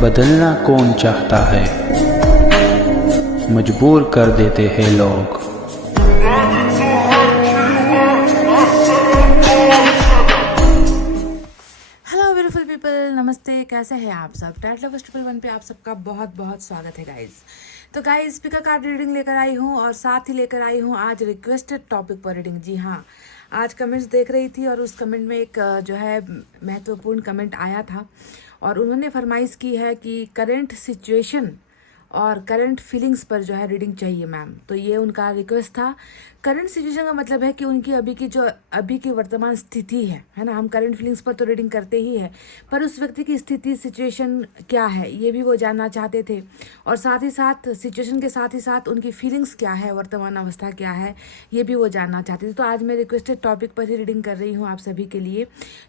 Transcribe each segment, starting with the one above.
बदलना कौन चाहता है, मजबूर कर देते हैं लोग। हेलो ब्यूटीफुल पीपल, नमस्ते। कैसे हैं आप सब? टैट लवर्स 111 पे आप सबका बहुत बहुत स्वागत है गाइज। तो गाइज पिका कार्ड रीडिंग लेकर आई हूँ और साथ ही लेकर आई हूँ आज रिक्वेस्टेड टॉपिक पर रीडिंग। जी हाँ, आज कमेंट्स देख रही थी और उस कमेंट में एक जो है महत्वपूर्ण कमेंट आया था और उन्होंने फरमाइश की है कि करंट सिचुएशन और करंट फीलिंग्स पर जो है रीडिंग चाहिए मैम। तो ये उनका रिक्वेस्ट था। करंट सिचुएशन का मतलब है कि उनकी अभी की वर्तमान स्थिति है ना। हम करंट फीलिंग्स पर तो रीडिंग करते ही है, पर उस व्यक्ति की स्थिति सिचुएशन क्या है ये भी वो जानना चाहते थे, और साथ ही साथ सिचुएशन के साथ ही साथ उनकी फीलिंग्स क्या है, वर्तमान अवस्था क्या है, ये भी वो जानना चाहते थे। तो आज मैं रिक्वेस्टेड टॉपिक पर ही रीडिंग कर रही हूँ आप सभी के लिए।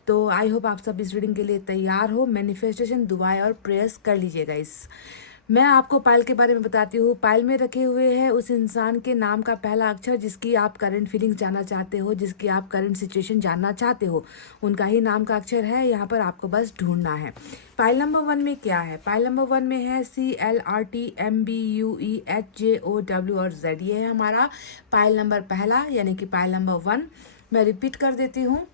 तो आई होप आप सब इस रीडिंग के लिए तैयार हो। मैनिफेस्टेशन, दुआएं और प्रेयर्स कर लीजिएगा। मैं आपको पायल के बारे में बताती हूँ। पायल में रखे हुए है उस इंसान के नाम का पहला अक्षर जिसकी आप करंट फीलिंग्स जानना चाहते हो, जिसकी आप करंट सिचुएशन जानना चाहते हो, उनका ही नाम का अक्षर है। यहाँ पर आपको बस ढूंढना है। पायल नंबर 1 में क्या है? पायल नंबर 1 में है CLRTMBUEHJOW और Z। ये है हमारा पायल नंबर पहला, यानी कि पायल नंबर 1। मैं रिपीट कर देती हूँ।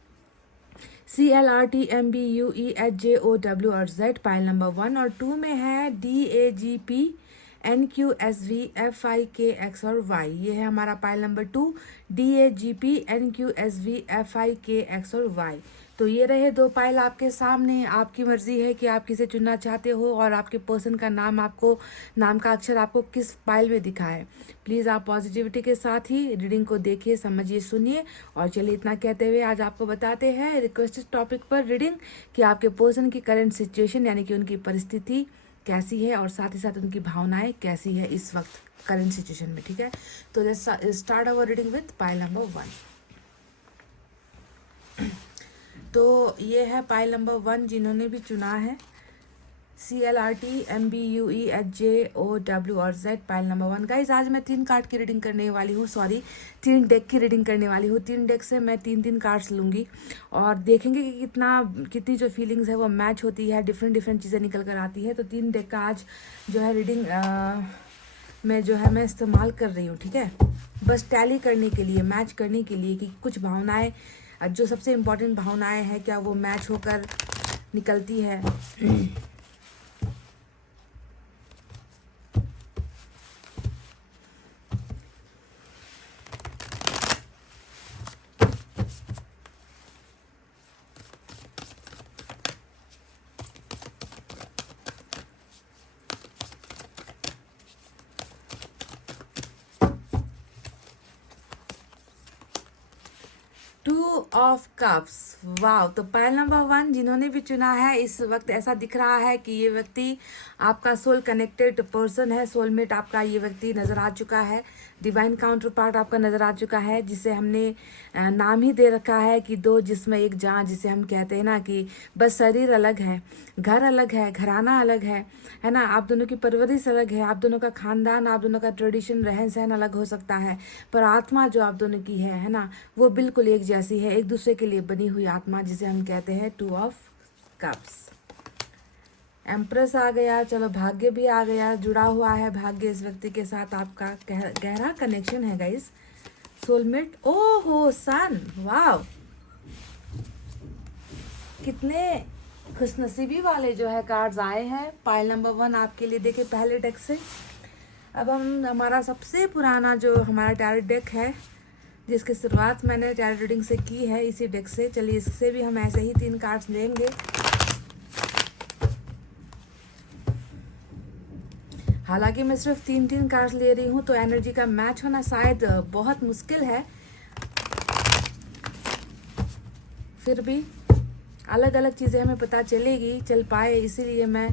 CLRTMBUEHJOW और Z पाइल नंबर 1, और 2 में है DAGPNQSVFIKX और Y। ये है हमारा पाइल नंबर 2, DAGPNQSVFIKX और Y। तो ये रहे दो पाइल आपके सामने। आपकी मर्जी है कि आप किसे चुनना चाहते हो और आपके पर्सन का नाम, आपको नाम का अक्षर आपको किस पाइल में दिखा है। प्लीज़ आप पॉजिटिविटी के साथ ही रीडिंग को देखिए, समझिए, सुनिए। और चलिए इतना कहते हुए आज आपको बताते हैं रिक्वेस्टेड टॉपिक पर रीडिंग कि आपके पर्सन की करंट सिचुएशन यानी कि उनकी परिस्थिति कैसी है और साथ ही साथ उनकी भावनाएं कैसी है इस वक्त करंट सिचुएशन में। ठीक है, तो let's start our reading with pile number 1। तो ये है पाइल नंबर 1 जिन्होंने भी चुना है CLRTMBUEHJOW और Z पाइल नंबर 1। गाइज आज मैं 3 कार्ड की रीडिंग करने वाली हूँ, 3 डेक की रीडिंग करने वाली हूँ। 3 डेक से मैं 3 कार्ड्स लूँगी और देखेंगे कि कितनी जो फीलिंग्स है वो मैच होती है, डिफरेंट चीज़ें निकल कर आती है। तो 3 डेक का आज जो है रीडिंग मैं इस्तेमाल कर रही हूँ। ठीक है, बस टैली करने के लिए, मैच करने के लिए कि कुछ भावनाएँ, जो सबसे इम्पोर्टेंट भावनाएँ हैं, क्या वो मैच होकर निकलती है। टू ऑफ कप्स, वाव। तो पाइल नंबर 1 जिन्होंने भी चुना है, इस वक्त ऐसा दिख रहा है कि ये व्यक्ति आपका सोल कनेक्टेड पर्सन है। सोलमेट आपका ये व्यक्ति नज़र आ चुका है। डिवाइन काउंटर पार्ट आपका नज़र आ चुका है, जिसे हमने नाम ही दे रखा है कि दो जिसमें एक जान, जिसे हम कहते हैं ना कि बस शरीर अलग है, घर अलग है, घराना अलग है ना। आप दोनों की परवरिश अलग है, आप दोनों का खानदान, आप दोनों का ट्रेडिशन, रहन सहन अलग हो सकता है, पर आत्मा जो आप दोनों की है ना, वो बिल्कुल एक जैसी है, एक दूसरे के लिए बनी हुई आत्मा, जिसे हम कहते हैं 2 ऑफ कप्स। एम्प्रेस आ गया, चलो भाग्य भी आ गया, जुड़ा हुआ है भाग्य इस व्यक्ति के साथ, आपका गहरा कनेक्शन है गाइस। सोलमेट, ओहो सन, वाव। कितने खुशनसीबी वाले जो है कार्ड्स आए हैं पाइल नंबर 1 आपके लिए। देखे पहले डेक से अब हमारा सबसे पुराना जो हमारा टैरो डेक है, जिसकी शुरुआत मैंने टैरो रीडिंग से की है, इसी डेक से। चलिए इससे भी हम ऐसे ही 3 कार्ड्स लेंगे। हालांकि मैं सिर्फ 3 कार्ड्स ले रही हूँ, तो एनर्जी का मैच होना शायद बहुत मुश्किल है, फिर भी अलग अलग चीज़ें हमें पता चल पाए, इसीलिए मैं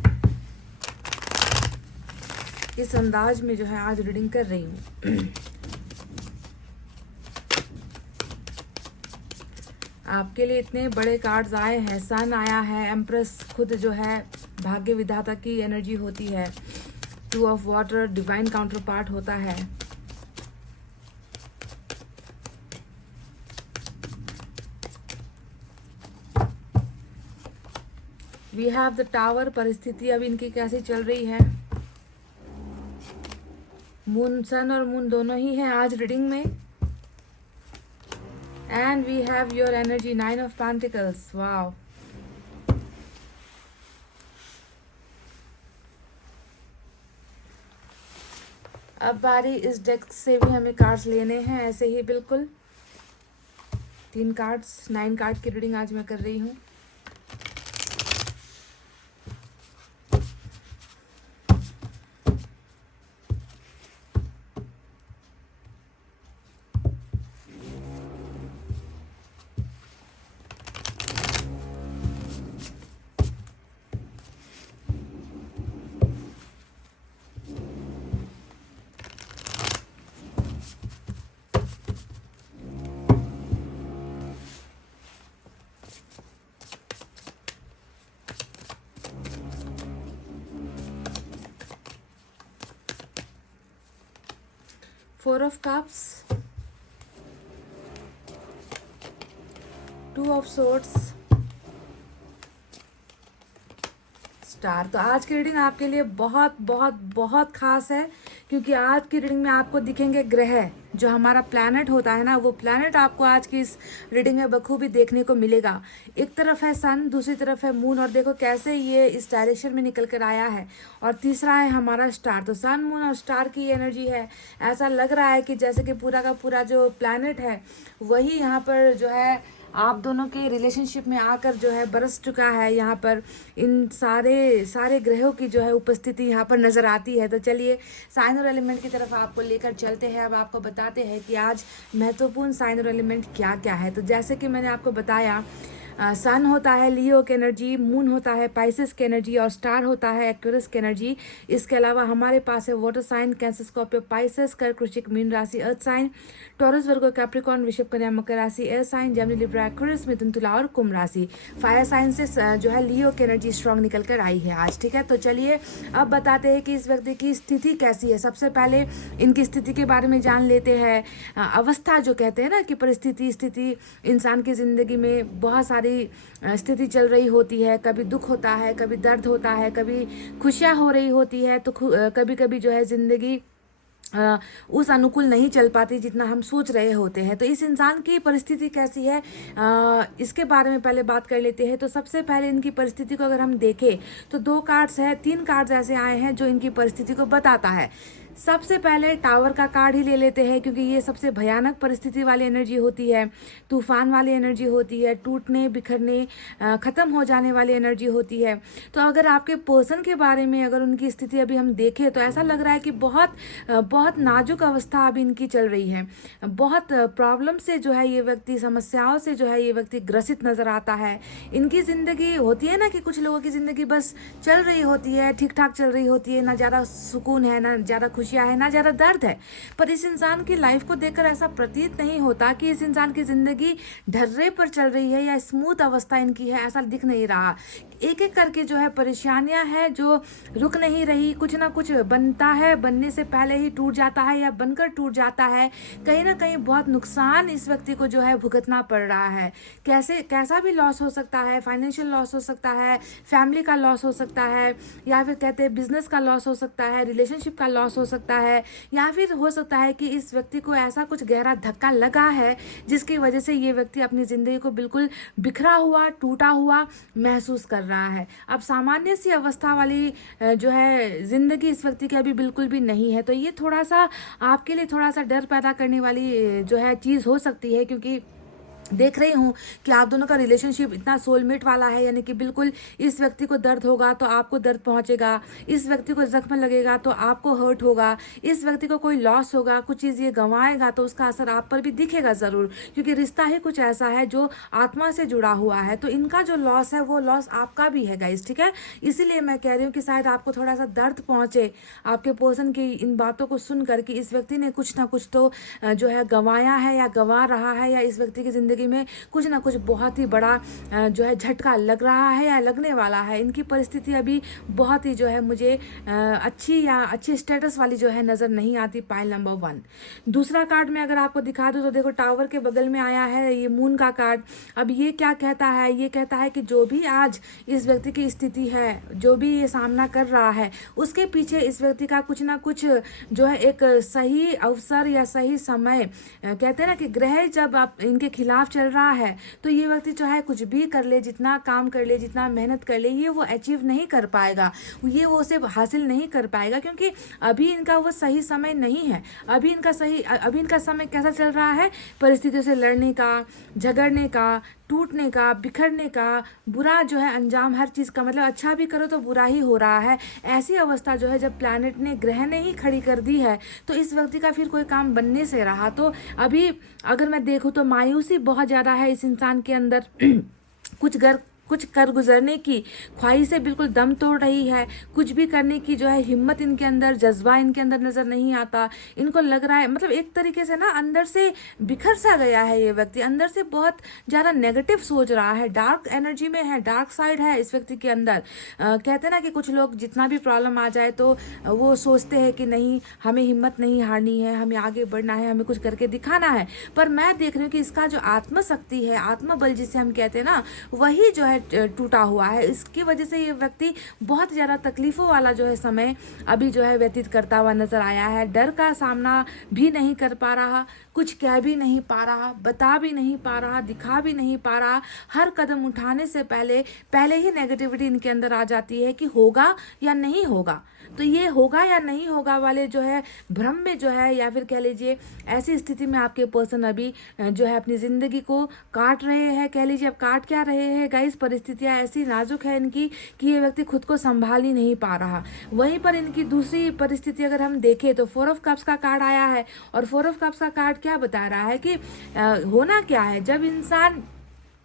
इस अंदाज में जो है आज रीडिंग कर रही हूँ। आपके लिए इतने बड़े कार्ड्स आए हैं। सन आया है, एम्प्रेस खुद जो है भाग्य विधाता की एनर्जी होती है। 2 of water divine counter part होता है। वी हैव द टावर, परिस्थिति अभी इनकी कैसी चल रही है। मून, सन और मून दोनों ही हैं आज रीडिंग में। And we have your energy, 9 of pentacles. Wow, अब बारी इस डेक से भी हमें कार्ड्स लेने हैं, ऐसे ही बिल्कुल 3 कार्ड्स, 9 कार्ड की रीडिंग आज मैं कर रही हूँ। Four of Cups, 2 of Swords, star. तो आज की रीडिंग आपके लिए बहुत बहुत बहुत खास है, क्योंकि आज की रीडिंग में आपको दिखेंगे ग्रह, जो हमारा प्लैनेट होता है ना, वो प्लैनेट आपको आज की इस रीडिंग में बखूबी देखने को मिलेगा। एक तरफ है सन, दूसरी तरफ है मून, और देखो कैसे ये इस डायरेक्शन में निकल कर आया है। और तीसरा है हमारा स्टार। तो सन, मून और स्टार की एनर्जी है। ऐसा लग रहा है कि जैसे कि पूरा का पूरा जो प्लैनेट है वही यहाँ पर जो है आप दोनों के रिलेशनशिप में आकर जो है बरस चुका है। यहाँ पर इन सारे ग्रहों की जो है उपस्थिति यहाँ पर नज़र आती है। तो चलिए साइन और एलिमेंट की तरफ आपको लेकर चलते हैं। अब आपको बताते हैं कि आज महत्वपूर्ण साइन और एलिमेंट क्या क्या है। तो जैसे कि मैंने आपको बताया, सन होता है लियो की एनर्जी, मून होता है पाइसेस की एनर्जी, और स्टार होता है एक्वेरियस की एनर्जी। इसके अलावा हमारे पास है water sign, Cancer, Scorpio, Pisces, कर्क, वृश्चिक, मीन राशि, earth sign, Taurus, Virgo, Capricorn, वृषभ, कन्या, मकर राशि, air sign, Gemini, Libra, Aquarius, मिथुन, तुला और कुंभ राशि। फायर साइन से जो है लियो की एनर्जी स्ट्रांग निकल कर आई है आज। ठीक है, तो चलिए अब बताते हैं कि इस व्यक्ति की स्थिति कैसी है। सबसे पहले इनकी स्थिति के बारे में जान लेते हैं। अवस्था जो कहते हैं ना कि परिस्थिति, स्थिति, इंसान की ज़िंदगी में बहुत सारी स्थिति चल रही होती है। कभी दुख होता है, कभी दर्द होता है, कभी खुशियाँ हो रही होती है। तो कभी कभी जो है ज़िंदगी उस अनुकूल नहीं चल पाती जितना हम सोच रहे होते हैं। तो इस इंसान की परिस्थिति कैसी है, इसके बारे में पहले बात कर लेते हैं। तो सबसे पहले इनकी परिस्थिति को अगर हम देखें तो 2 कार्ड्स है, 3 कार्ड्स ऐसे आए हैं जो इनकी परिस्थिति को बताता है। सबसे पहले टावर का कार्ड ही ले लेते हैं, क्योंकि ये सबसे भयानक परिस्थिति वाली एनर्जी होती है, तूफान वाली एनर्जी होती है, टूटने बिखरने ख़त्म हो जाने वाली एनर्जी होती है। तो अगर आपके पर्सन के बारे में अगर उनकी स्थिति अभी हम देखें तो ऐसा लग रहा है कि बहुत नाजुक अवस्था अभी इनकी चल रही है। बहुत प्रॉब्लम से जो है ये व्यक्ति, समस्याओं से जो है ये व्यक्ति ग्रसित नज़र आता है। इनकी ज़िंदगी होती है ना कि कुछ लोगों की ज़िंदगी बस चल रही होती है, ठीक ठाक चल रही होती है, ना ज़्यादा सुकून है, ना ज़्यादा खुशियाँ है, ना ज़्यादा दर्द है। पर इस इंसान की लाइफ को देखकर ऐसा प्रतीत नहीं होता कि इस इंसान की ज़िंदगी ढर्रे पर चल रही है या स्मूथ अवस्था इनकी है, ऐसा दिख नहीं रहा। एक एक करके जो है परेशानियां हैं जो रुक नहीं रही। कुछ ना कुछ बनता है, बनने से पहले ही टूट जाता है या बनकर टूट जाता है। कहीं ना कहीं बहुत नुकसान इस व्यक्ति को जो है भुगतना पड़ रहा है। कैसा भी लॉस हो सकता है, फाइनेंशियल लॉस हो सकता है, फैमिली का लॉस हो सकता है, या फिर कहते हैं बिजनेस का लॉस हो सकता है, रिलेशनशिप का लॉस हो सकता है, या फिर हो सकता है कि इस व्यक्ति को ऐसा कुछ गहरा धक्का लगा है जिसकी वजह से ये व्यक्ति अपनी ज़िंदगी को बिल्कुल बिखरा हुआ, टूटा हुआ महसूस कर रहा है। अब सामान्य सी अवस्था वाली जो है ज़िंदगी इस व्यक्ति की अभी बिल्कुल भी नहीं है। तो ये थोड़ा सा आपके लिए थोड़ा सा डर पैदा करने वाली जो है चीज़ हो सकती है, क्योंकि देख रही हूँ कि आप दोनों का रिलेशनशिप इतना सोलमेट वाला है, यानी कि बिल्कुल इस व्यक्ति को दर्द होगा तो आपको दर्द पहुँचेगा, इस व्यक्ति को जख्म लगेगा तो आपको हर्ट होगा, इस व्यक्ति को कोई लॉस होगा, कुछ चीज़ ये गंवाएगा तो उसका असर आप पर भी दिखेगा ज़रूर, क्योंकि रिश्ता ही कुछ ऐसा है जो आत्मा से जुड़ा हुआ है। तो इनका जो लॉस है वो लॉस आपका भी है गाइस, ठीक है। इसीलिए मैं कह रही हूँ कि शायद आपको थोड़ा सा दर्द पहुँचे आपके पर्सन की इन बातों को सुन कर कि इस व्यक्ति ने कुछ ना कुछ तो जो है गंवाया है या गंवा रहा है, या इस व्यक्ति की ज़िंदगी ज़िंदगी में कुछ ना कुछ बहुत ही बड़ा जो है झटका लग रहा है या लगने वाला है। इनकी परिस्थिति अभी बहुत ही जो है मुझे अच्छी स्टेटस वाली जो है नज़र नहीं आती। Pile number 1। दूसरा कार्ड मैं अगर आपको दिखा दूँ तो देखो टावर के बगल में आया है ये मून का कार्ड। अब ये क्या कहता है, ये कहता है कि जो भी आज इस व्यक्ति की स्थिति है, जो भी ये सामना कर रहा है, उसके पीछे इस व्यक्ति का कुछ ना कुछ जो है एक सही अवसर या सही समय, कहते हैं ना कि ग्रह जब आप इनके खिलाफ चल रहा है तो ये व्यक्ति चाहे कुछ भी कर ले, जितना काम कर ले, जितना मेहनत कर ले, ये वो अचीव नहीं कर पाएगा, ये वो उसे हासिल नहीं कर पाएगा, क्योंकि अभी इनका वो सही समय नहीं है। अभी इनका समय कैसा चल रहा है, परिस्थितियों से लड़ने का, झगड़ने का, टूटने का, बिखरने का, बुरा जो है अंजाम, हर चीज़ का मतलब अच्छा भी करो तो बुरा ही हो रहा है। ऐसी अवस्था जो है जब प्लैनेट ने, ग्रह ने ही खड़ी कर दी है तो इस व्यक्ति का फिर कोई काम बनने से रहा। तो अभी अगर मैं देखूँ तो मायूसी बहुत ज़्यादा है इस इंसान के अंदर। कुछ कर गुजरने की ख्वाहिशें बिल्कुल दम तोड़ रही है। कुछ भी करने की जो है हिम्मत इनके अंदर, जज्बा इनके अंदर नज़र नहीं आता। इनको लग रहा है मतलब एक तरीके से ना अंदर से बिखर सा गया है ये व्यक्ति, अंदर से बहुत ज़्यादा नेगेटिव सोच रहा है, डार्क एनर्जी में है, डार्क साइड है इस व्यक्ति के अंदर। कहते हैं ना कि कुछ लोग जितना भी प्रॉब्लम आ जाए तो वो सोचते हैं कि नहीं, हमें हिम्मत नहीं हारनी है, हमें आगे बढ़ना है, हमें कुछ करके दिखाना है। पर मैं देख रही हूँ कि इसका जो आत्मशक्ति है, आत्मबल जिसे हम कहते हैं ना, वही जो है टूटा हुआ है। इसकी वजह से ये व्यक्ति बहुत ज़्यादा तकलीफ़ों वाला जो है समय अभी जो है व्यतीत करता हुआ नजर आया है। डर का सामना भी नहीं कर पा रहा, कुछ कह भी नहीं पा रहा, बता भी नहीं पा रहा, दिखा भी नहीं पा रहा। हर कदम उठाने से पहले ही नेगेटिविटी इनके अंदर आ जाती है कि होगा या नहीं होगा। तो ये होगा या नहीं होगा वाले जो है भ्रम में जो है, या फिर कह लीजिए ऐसी स्थिति में आपके पर्सन अभी जो है अपनी ज़िंदगी को काट रहे हैं। कह लीजिए अब काट क्या रहे हैं गाइस, परिस्थितियाँ ऐसी नाजुक है इनकी कि ये व्यक्ति खुद को संभाल ही नहीं पा रहा। वहीं पर इनकी दूसरी परिस्थिति अगर हम देखें तो 4 ऑफ कप्स का कार्ड आया है, और 4 ऑफ कप्स का कार्ड क्या बता रहा है कि होना क्या है, जब इंसान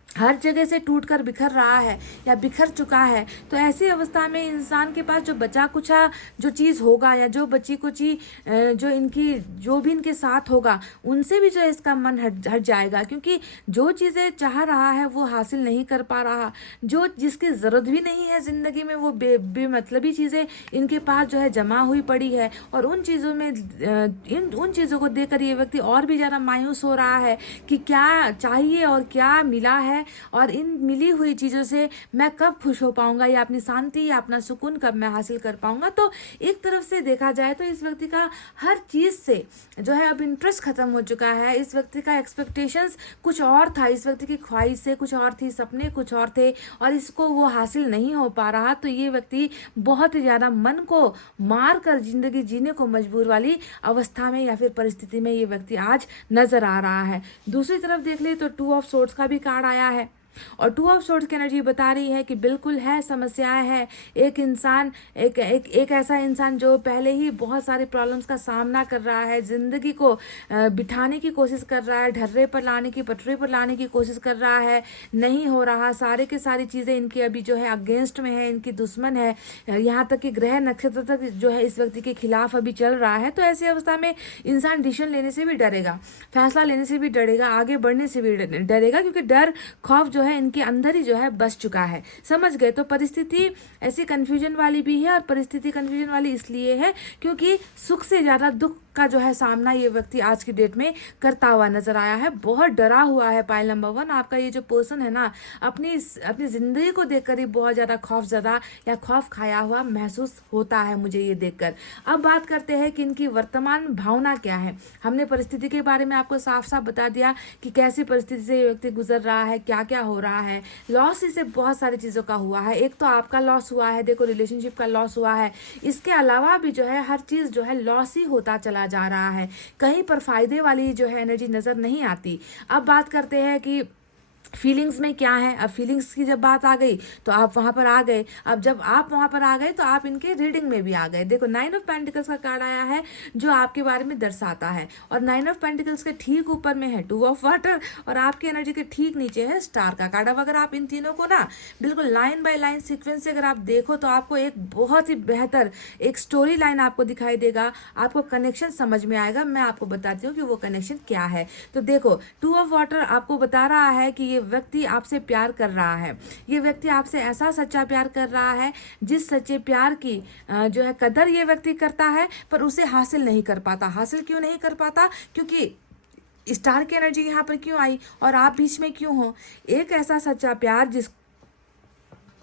हर जगह से टूटकर बिखर रहा है या बिखर चुका है तो ऐसी अवस्था में इंसान के पास जो बचा कुचा जो चीज़ होगा या जो बची कुची जो भी इनके साथ होगा, उनसे भी जो है इसका मन हट जाएगा, क्योंकि जो चीज़ें चाह रहा है वो हासिल नहीं कर पा रहा। जो जिसकी ज़रूरत भी नहीं है ज़िंदगी में, वो बेमतलबी चीज़ें इनके पास जो है जमा हुई पड़ी है, और उन चीज़ों को देखकर ये व्यक्ति और भी ज़्यादा मायूस हो रहा है कि क्या चाहिए और क्या मिला है, और इन मिली हुई चीज़ों से मैं कब खुश हो पाऊंगा, या अपनी शांति या अपना सुकून कब मैं हासिल कर पाऊंगा। तो एक तरफ से देखा जाए तो इस व्यक्ति का हर चीज़ से जो है अब इंटरेस्ट खत्म हो चुका है। इस व्यक्ति का एक्सपेक्टेशंस कुछ और था, इस व्यक्ति की ख्वाहिश से कुछ और थी, सपने कुछ और थे, और इसको वो हासिल नहीं हो पा रहा। तो ये व्यक्ति बहुत ही ज़्यादा मन को मार कर जिंदगी जीने को मजबूर वाली अवस्था में या फिर परिस्थिति में ये व्यक्ति आज नजर आ रहा है। दूसरी तरफ देख ले तो 2 ऑफ सोर्ड्स का भी कार्ड आया है, और 2 ऑफ सोर्ड्स की एनर्जी बता रही है कि बिल्कुल है, समस्याएं है। एक इंसान एक ऐसा इंसान जो पहले ही बहुत सारी प्रॉब्लम्स का सामना कर रहा है, जिंदगी को बिठाने की कोशिश कर रहा है, ढर्रे पर लाने की, पटरी पर लाने की कोशिश कर रहा है, नहीं हो रहा। सारे के सारी चीज़ें इनकी अभी जो है अगेंस्ट में है, इनकी दुश्मन है, यहाँ तक कि ग्रह नक्षत्र तक जो है इस व्यक्ति के खिलाफ अभी चल रहा है। तो ऐसी अवस्था में इंसान डिसीजन लेने से भी डरेगा, फैसला लेने से भी डरेगा, आगे बढ़ने से भी डरेगा, क्योंकि डर खौफ जो है इनके अंदर ही जो है बस चुका है। समझ गए? तो परिस्थिति ऐसी कंफ्यूजन वाली भी है, और परिस्थिति कंफ्यूजन वाली इसलिए है क्योंकि सुख से ज्यादा दुख का जो है सामना ये व्यक्ति आज की डेट में करता हुआ नजर आया है। बहुत डरा हुआ है। पाइल नंबर 1, आपका ये जो पर्सन है ना, अपनी जिंदगी को देखकर ही बहुत ज्यादा खौफजदा या खौफ खाया हुआ महसूस होता है मुझे ये देखकर। अब बात करते हैं कि इनकी वर्तमान भावना क्या है। हमने परिस्थिति के बारे में आपको साफ साफ बता दिया कि कैसी परिस्थिति से ये व्यक्ति गुजर रहा है, क्या क्या हो रहा है। लॉस इसे बहुत सारी चीजों का हुआ है। एक तो आपका लॉस हुआ है, देखो रिलेशनशिप का लॉस हुआ है, इसके अलावा भी जो है हर चीज जो है लॉस ही होता चला जा रहा है। कहीं पर फायदे वाली जो है एनर्जी नजर नहीं आती। अब बात करते हैं कि फीलिंग्स में क्या है। अब फीलिंग्स की जब बात आ गई तो आप वहां पर आ गए। अब जब आप वहां पर आ गए तो आप इनके रीडिंग में भी आ गए। देखो 9 ऑफ पेंटिकल्स का कार्ड आया है जो आपके बारे में दर्शाता है, और 9 ऑफ पेंटिकल्स के ठीक ऊपर में है 2 ऑफ वाटर, और आपकी एनर्जी के ठीक नीचे है स्टार का कार्ड। अब अगर आप इन तीनों को ना बिल्कुल लाइन बाय लाइन सीक्वेंस से अगर आप देखो तो आपको एक बहुत ही बेहतर एक स्टोरी लाइन आपको दिखाई देगा, आपको कनेक्शन समझ में आएगा। मैं आपको बताती हूँ कि वो कनेक्शन क्या है। तो देखो 2 ऑफ वाटर आपको बता रहा है कि ये व्यक्ति आपसे प्यार कर रहा है। ये व्यक्ति आपसे ऐसा सच्चा प्यार कर रहा है जिस सच्चे प्यार की जो है कदर ये व्यक्ति करता है, पर उसे हासिल नहीं कर पाता। हासिल क्यों नहीं कर पाता? क्योंकि स्टार की एनर्जी यहाँ पर क्यों आई और आप बीच में क्यों हो? एक ऐसा सच्चा प्यार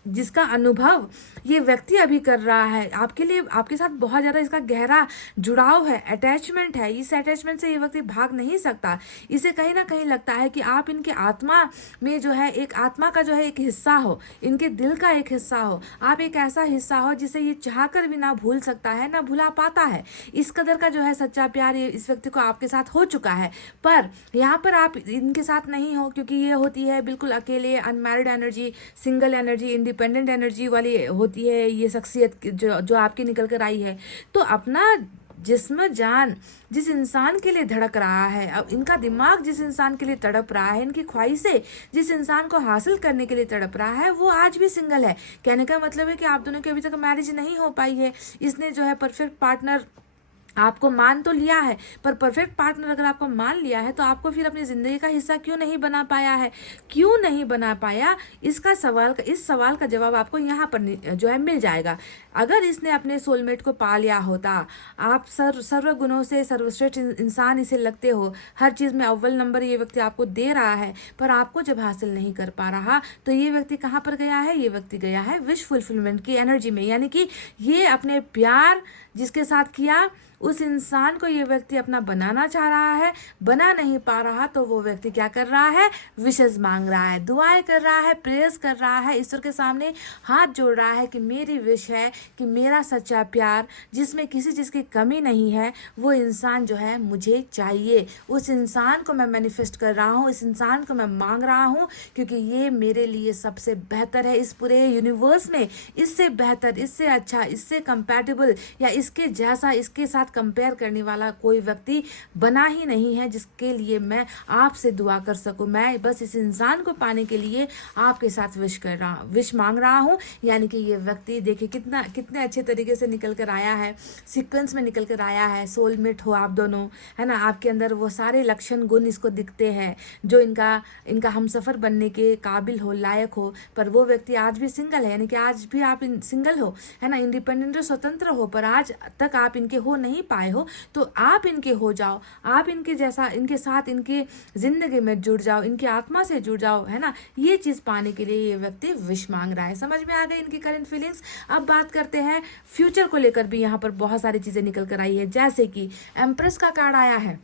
जिसका अनुभव ये व्यक्ति अभी कर रहा है आपके लिए, आपके साथ बहुत ज़्यादा इसका गहरा जुड़ाव है, अटैचमेंट है। इस अटैचमेंट से ये व्यक्ति भाग नहीं सकता। इसे कहीं ना कहीं लगता है कि आप इनके आत्मा में जो है एक आत्मा का जो है एक हिस्सा हो, इनके दिल का एक हिस्सा हो। आप एक ऐसा हिस्सा हो जिसे ये चाहकर भी ना भूल सकता है, ना भुला पाता है। इस कदर का जो है सच्चा प्यार ये इस व्यक्ति को आपके साथ हो चुका है। पर यहाँ पर आप इनके साथ नहीं हो, क्योंकि ये होती है बिल्कुल अकेले unmarried energy, single energy, independent energy वाली होती है ये शख्सियत जो आपकी निकल कर आई है। तो अपना जिस्म जान जिस इंसान के लिए धड़क रहा है, अब इनका दिमाग जिस इंसान के लिए तड़प रहा है, इनकी ख्वाहिशें जिस इंसान को हासिल करने के लिए तड़प रहा है, वो आज भी सिंगल है। कहने का मतलब है कि आप दोनों की अभी तक मैरिज नहीं हो पाई है। इसने जो है परफेक्ट पार्टनर आपको मान तो लिया है, पर परफेक्ट पार्टनर अगर आपको मान लिया है तो आपको फिर अपनी ज़िंदगी का हिस्सा क्यों नहीं बना पाया है? क्यों नहीं बना पाया? इस सवाल का जवाब आपको यहाँ पर जो है मिल जाएगा। अगर इसने अपने सोलमेट को पा लिया होता, आप सर्व गुणों से सर्वश्रेष्ठ इंसान इसे लगते हो, हर चीज़ में अव्वल नंबर ये व्यक्ति आपको दे रहा है, पर आपको जब हासिल नहीं कर पा रहा तो ये व्यक्ति कहाँ पर गया है? ये व्यक्ति गया है विश फुलफिलमेंट की एनर्जी में। यानी कि ये अपने प्यार जिसके साथ किया उस इंसान को ये व्यक्ति अपना बनाना चाह रहा है, बना नहीं पा रहा तो वो व्यक्ति क्या कर रहा है? विशेष मांग रहा है, दुआएं कर रहा है, प्रेयर्स कर रहा है, ईश्वर के सामने हाथ जोड़ रहा है कि मेरी विश है कि मेरा सच्चा प्यार जिसमें किसी चीज़ की कमी नहीं है वो इंसान जो है मुझे चाहिए। उस इंसान को मैं मैनिफेस्ट कर रहा हूँ, इस इंसान को मैं मांग रहा हूँ, क्योंकि ये मेरे लिए सबसे बेहतर है। इस पूरे यूनिवर्स में इससे बेहतर, इससे अच्छा, इससे कंपैटिबल या इसके जैसा, इसके साथ कंपेयर करने वाला कोई व्यक्ति बना ही नहीं है जिसके लिए मैं आपसे दुआ कर सकूं। मैं बस इस इंसान को पाने के लिए आपके साथ विश मांग रहा हूं। यानी कि ये व्यक्ति देखिए कितने अच्छे तरीके से निकल कर आया है, सीक्वेंस में निकल कर आया है। सोलमेट हो आप दोनों, है ना, आपके अंदर वो सारे लक्षण गुण इसको दिखते हैं जो इनका हमसफर बनने के काबिल हो, लायक हो। पर वो व्यक्ति आज भी सिंगल है, यानी कि आज भी आप सिंगल हो, है ना, इंडिपेंडेंट हो, स्वतंत्र हो, पर आज तक आप इनके हो नहीं पाए हो। तो आप इनके हो जाओ, आप इनके जैसा, इनके साथ, इनके जिंदगी में जुड़ जाओ, इनकी आत्मा से जुड़ जाओ, है ना। ये चीज पाने के लिए ये व्यक्ति विश मांग रहा है। समझ में आ गई इनकी करंट फीलिंग्स। अब बात करते हैं फ्यूचर को लेकर भी। यहाँ पर बहुत सारी चीजें निकल कर आई है, जैसे कि एम्प्रेस का कार्ड आया है।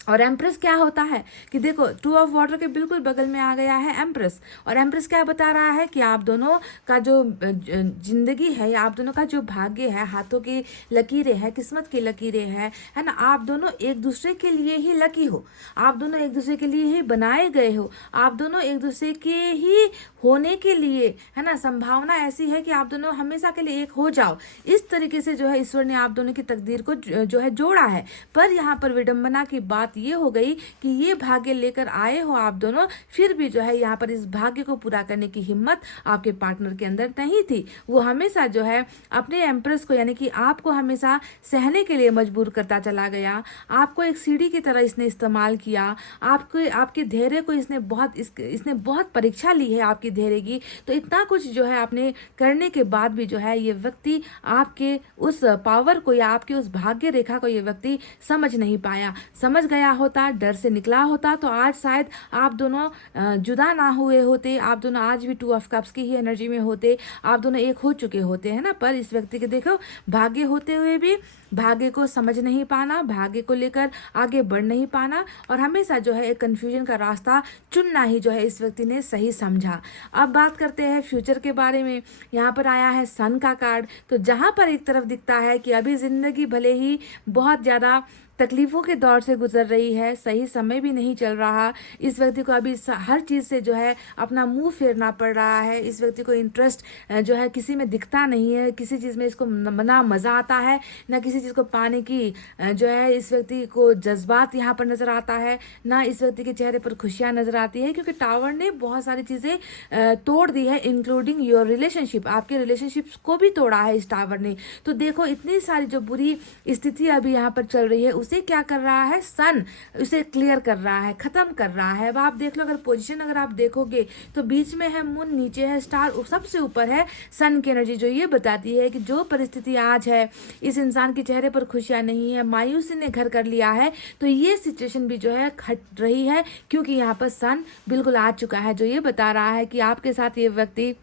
और एम्प्रेस क्या होता है कि देखो 2 ऑफ वाटर के बिल्कुल बगल में आ गया है एम्प्रेस। और एम्प्रेस क्या बता रहा है कि आप दोनों का जो जिंदगी है, या आप दोनों का जो भाग्य है, हाथों की लकीरें हैं, किस्मत की लकीरें हैं, है ना, आप दोनों एक दूसरे के लिए ही लकी हो, आप दोनों एक दूसरे के लिए ही बनाए गए हो, आप दोनों एक दूसरे के ही होने के लिए, है ना, संभावना ऐसी है कि आप दोनों हमेशा के लिए एक हो जाओ। इस तरीके से जो है ईश्वर ने आप दोनों की तकदीर को जो है जोड़ा है। पर यहाँ पर विडंबना की बात ये हो गई कि ये भाग्य लेकर आए हो आप दोनों, फिर भी जो है यहाँ पर इस भाग्य को पूरा करने की हिम्मत आपके पार्टनर के अंदर नहीं थी। वो हमेशा जो है अपने एम्प्रेस को, यानी कि आपको हमेशा सहने के लिए मजबूर करता चला गया। आपको एक सीढ़ी की तरह इसने इस्तेमाल किया। आपके धैर्य को इसने बहुत परीक्षा ली है आपकी धैर्य की। तो इतना कुछ जो है आपने करने के बाद भी जो है ये व्यक्ति आपके उस पावर को या आपके उस भाग्य रेखा को ये व्यक्ति समझ नहीं पाया। समझ गया होता, डर से निकला होता, तो आज शायद आप दोनों जुदा ना हुए होते, आप दोनों आज भी 2 ऑफ कप्स की ही एनर्जी में होते, आप दोनों एक हो चुके होते, है ना। पर इस व्यक्ति के देखो भाग्य होते हुए भी भाग्य को समझ नहीं पाना, भाग्य को लेकर आगे बढ़ नहीं पाना, और हमेशा जो है एक कंफ्यूजन का रास्ता चुनना ही जो है इस व्यक्ति ने सही समझा। अब बात करते हैं फ्यूचर के बारे में। यहाँ पर आया है सन का कार्ड। तो जहाँ पर एक तरफ दिखता है कि अभी जिंदगी भले ही बहुत ज़्यादा तकलीफ़ों के दौर से गुजर रही है, सही समय भी नहीं चल रहा। इस व्यक्ति को अभी हर चीज़ से जो है अपना मुंह फेरना पड़ रहा है। इस व्यक्ति को इंटरेस्ट जो है किसी में दिखता नहीं है, किसी चीज़ में इसको ना मज़ा आता है, ना किसी चीज़ को पाने की जो है इस व्यक्ति को जज्बात यहाँ पर नज़र आता है, ना इस व्यक्ति के चेहरे पर खुशियाँ नज़र आती है, क्योंकि टावर ने बहुत सारी चीज़ें तोड़ दी है, इंक्लूडिंग योर रिलेशनशिप। आपके रिलेशनशिप्स को भी तोड़ा है इस टावर ने। तो देखो इतनी सारी जो बुरी स्थिति अभी यहाँ पर चल रही है, उसे क्या कर रहा है, सन उसे क्लियर कर रहा है, खत्म कर रहा है। अब आप देख लो, अगर पोजीशन अगर आप देखोगे तो बीच में है मून, नीचे है स्टार, सबसे ऊपर है सन की एनर्जी, जो ये बताती है कि जो परिस्थिति आज है, इस इंसान के चेहरे पर खुशियां नहीं है, मायूसी ने घर कर लिया है, तो ये सिचुएशन भी जो है घट रही है, क्योंकि यहाँ पर सन बिल्कुल आ चुका है, जो ये बता रहा है कि आपके साथ ये व्यक्ति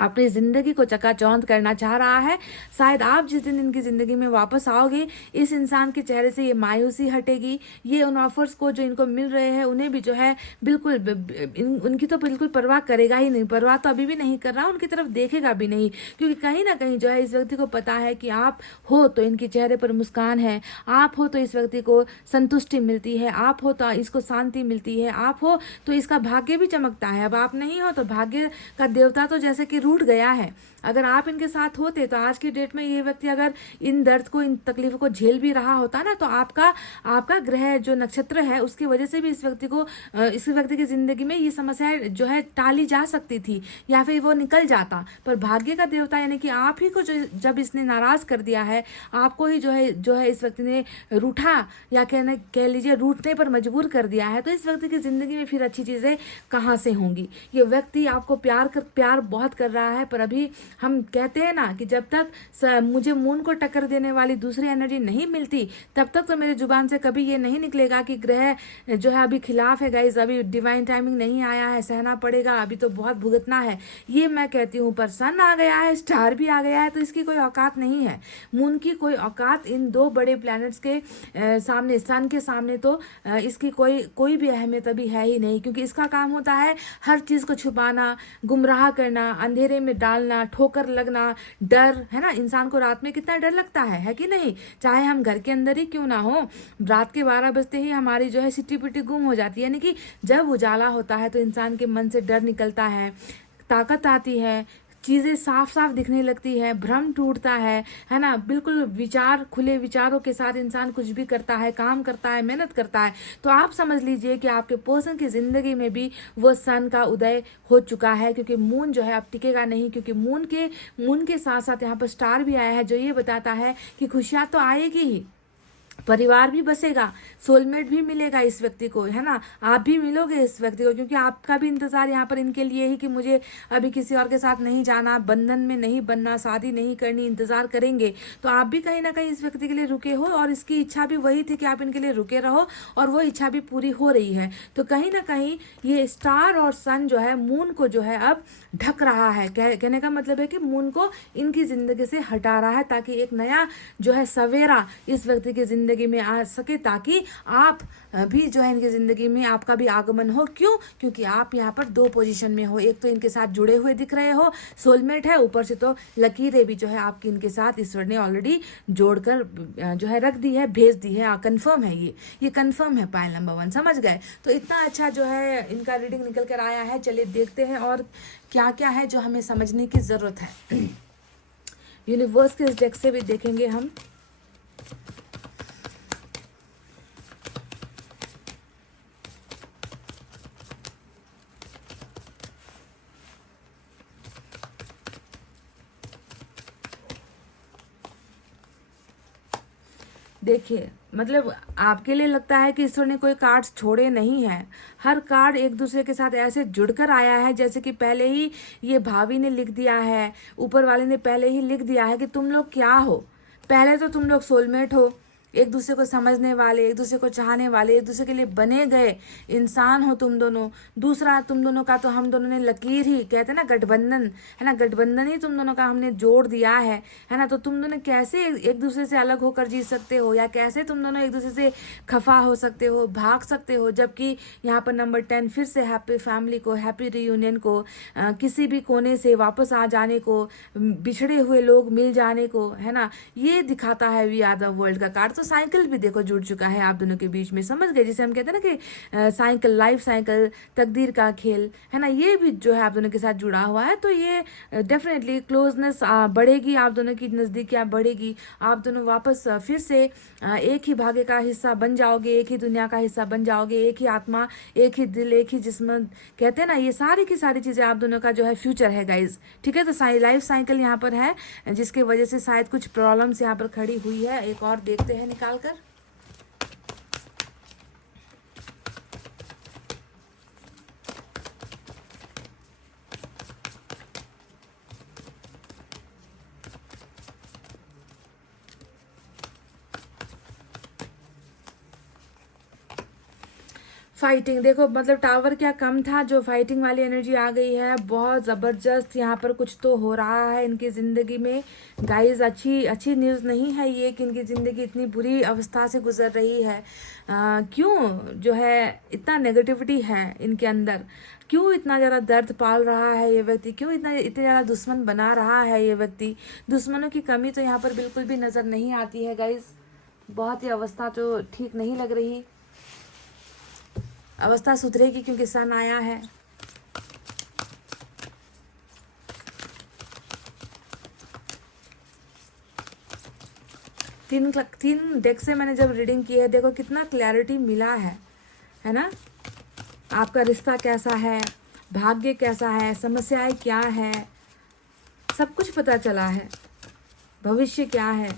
अपनी ज़िंदगी को चकाचौंध करना चाह रहा है। शायद आप जिस दिन इनकी ज़िंदगी में वापस आओगे, इस इंसान के चेहरे से ये मायूसी हटेगी। ये उन ऑफर्स को जो इनको मिल रहे हैं उन्हें भी जो है बिल्कुल उनकी तो बिल्कुल परवाह करेगा ही नहीं, परवाह तो अभी भी नहीं कर रहा, उनकी तरफ देखेगा भी नहीं, क्योंकि कहीं ना कहीं जो है इस व्यक्ति को पता है कि आप हो तो इनके चेहरे पर मुस्कान है, आप हो तो इस व्यक्ति को संतुष्टि मिलती है, आप हो तो इसको शांति मिलती है, आप हो तो इसका भाग्य भी चमकता है। अब आप नहीं हो तो भाग्य का देवता तो जैसे कि रूठ गया है। अगर आप इनके साथ होते तो आज की डेट में ये व्यक्ति अगर इन दर्द को, इन तकलीफों को झेल भी रहा होता ना, तो आपका ग्रह जो नक्षत्र है उसकी वजह से भी इस व्यक्ति की जिंदगी में ये समस्याएं जो है टाली जा सकती थी, या फिर वो निकल जाता। पर भाग्य का देवता यानी कि आप ही को जब इसने नाराज कर दिया है, आपको ही जो है इस व्यक्ति ने रूठा, या कह लीजिए रूठने पर मजबूर कर दिया है, तो इस व्यक्ति की जिंदगी में फिर अच्छी चीजें कहाँ से होंगी। ये व्यक्ति आपको प्यार बहुत कर रहा है, पर अभी हम कहते हैं ना कि जब तक मुझे मून को टक्कर देने वाली दूसरी एनर्जी नहीं मिलती, तब तक तो मेरे जुबान से कभी ये नहीं निकलेगा कि ग्रह जो है अभी खिलाफ है। गाइज, अभी डिवाइन टाइमिंग नहीं आया है, सहना पड़ेगा, अभी तो बहुत भुगतना है, ये मैं कहती हूँ। पर सन आ गया है, स्टार भी आ गया है, तो इसकी कोई औकात नहीं है। मून की कोई औकात इन दो बड़े प्लैनेट्स के सामने, सन के सामने तो इसकी कोई भी अहमियत अभी है ही नहीं, क्योंकि इसका काम होता है हर चीज़ को छुपाना, गुमराह करना, अंधेरे में डालना, ठोकर लगना, डर, है ना। इंसान को रात में कितना डर लगता है कि नहीं, चाहे हम घर के अंदर ही क्यों ना हो। रात के 12 बजते ही हमारी जो है सिटी पिटी गुम हो जाती है, यानी कि जब उजाला होता है तो इंसान के मन से डर निकलता है, ताकत आती है, चीज़ें साफ साफ दिखने लगती है, भ्रम टूटता है ना। बिल्कुल खुले विचारों के साथ इंसान कुछ भी करता है, काम करता है, मेहनत करता है। तो आप समझ लीजिए कि आपके पर्सन की ज़िंदगी में भी वो सन का उदय हो चुका है, क्योंकि मून जो है अब टिकेगा नहीं, क्योंकि मून के साथ साथ यहाँ पर स्टार भी आया है, जो ये बताता है कि खुशियाँ तो आएगी ही, परिवार भी बसेगा, सोलमेट भी मिलेगा इस व्यक्ति को, है ना। आप भी मिलोगे इस व्यक्ति को, क्योंकि आपका भी इंतजार यहाँ पर इनके लिए ही कि मुझे अभी किसी और के साथ नहीं जाना, बंधन में नहीं बनना, शादी नहीं करनी, इंतजार करेंगे। तो आप भी कहीं ना कहीं इस व्यक्ति के लिए रुके हो, और इसकी इच्छा भी वही थी कि आप इनके लिए रुके रहो, और वो इच्छा भी पूरी हो रही है। तो कहीं ना कहीं ये स्टार और सन जो है मून को जो है अब ढक रहा है। कहने का मतलब है कि मून को इनकी जिंदगी से हटा रहा है, ताकि एक नया जो है सवेरा इस व्यक्ति की जिंदगी में आ सके, ताकि आप भी जो है इनकी जिंदगी में आपका भी आगमन हो। क्यों? क्योंकि आप यहाँ पर दो पोजीशन में हो, एक तो इनके साथ जुड़े हुए दिख रहे हो, सोलमेट है, ऊपर से तो लकीरें भी जो है आपकी इनके साथ ईश्वर ने ऑलरेडी जोड़कर जो है रख दी है, भेज दी है। कंफर्म है, ये कंफर्म है। पायल नंबर 1 समझ गए। तो इतना अच्छा जो है इनका रीडिंग निकल कर आया है। चलिए देखते हैं और क्या क्या है जो हमें समझने की जरूरत है। यूनिवर्स के इस डेक से भी देखेंगे हम। देखिए, मतलब आपके लिए लगता है कि ईश्वर ने कोई कार्ड्स छोड़े नहीं हैं। हर कार्ड एक दूसरे के साथ ऐसे जुड़कर आया है, जैसे कि पहले ही ये भाभी ने लिख दिया है, ऊपर वाले ने पहले ही लिख दिया है कि तुम लोग क्या हो। पहले तो तुम लोग सोलमेट हो, एक दूसरे को समझने वाले, एक दूसरे को चाहने वाले, एक दूसरे के लिए बने गए इंसान हो तुम दोनों। दूसरा, तुम दोनों का तो हम दोनों ने लकीर ही, कहते हैं ना गठबंधन, है ना, गठबंधन ही तुम दोनों का हमने जोड़ दिया है ना। तो तुम दोनों कैसे एक दूसरे से अलग होकर जी सकते हो, या कैसे तुम दोनों एक दूसरे से खफा हो सकते हो, भाग सकते हो, जबकि यहाँ पर नंबर 10 फिर से हैप्पी फैमिली को, हैप्पी रियूनियन को, किसी भी कोने से वापस आ जाने को, बिछड़े हुए लोग मिल जाने को, है ना, ये दिखाता है वी आर द वर्ल्ड का कार्ड। तो तो साइकिल भी देखो जुड़ चुका है आप दोनों के बीच में, समझ गए, जिसे हम कहते हैं ना कि साइकिल, लाइफ साइकिल, तकदीर का खेल, है ना, ये भी जो है आप दोनों के साथ जुड़ा हुआ है। तो ये डेफिनेटली क्लोजनेस बढ़ेगी, आप दोनों की नज़दीकियाँ बढ़ेगी, आप दोनों वापस फिर से एक ही भाग्य का हिस्सा बन जाओगे, एक ही दुनिया का हिस्सा बन जाओगे, एक ही आत्मा, एक ही दिल, एक ही जिस्म, कहते हैं ना, ये सारी की सारी चीज़ें आप दोनों का जो है फ्यूचर है गाइज। ठीक है, तो लाइफ साइकिल यहाँ पर है, जिसकी वजह से शायद कुछ प्रॉब्लम्स यहाँ पर खड़ी हुई है। एक और देखते हैं निकाल कर। फाइटिंग देखो, मतलब टावर क्या कम था, जो फाइटिंग वाली एनर्जी आ गई है, बहुत ज़बरदस्त यहाँ पर कुछ तो हो रहा है इनकी ज़िंदगी में गाइस। अच्छी न्यूज़ नहीं है ये कि इनकी ज़िंदगी इतनी बुरी अवस्था से गुजर रही है। क्यों जो है इतना नेगेटिविटी है इनके अंदर, क्यों इतना ज़्यादा दर्द पाल रहा है ये व्यक्ति, क्यों इतने ज़्यादा दुश्मन बना रहा है ये व्यक्ति। दुश्मनों की कमी तो यहाँ पर बिल्कुल भी नज़र नहीं आती है गाइस। बहुत ही अवस्था तो ठीक नहीं लग रही। अवस्था सुधरेगी क्योंकि सन आया है। तीन डेक से मैंने जब रीडिंग की है, देखो कितना क्लैरिटी मिला है ना। आपका रिश्ता कैसा है, भाग्य कैसा है, समस्याएं क्या है, सब कुछ पता चला है, भविष्य क्या है।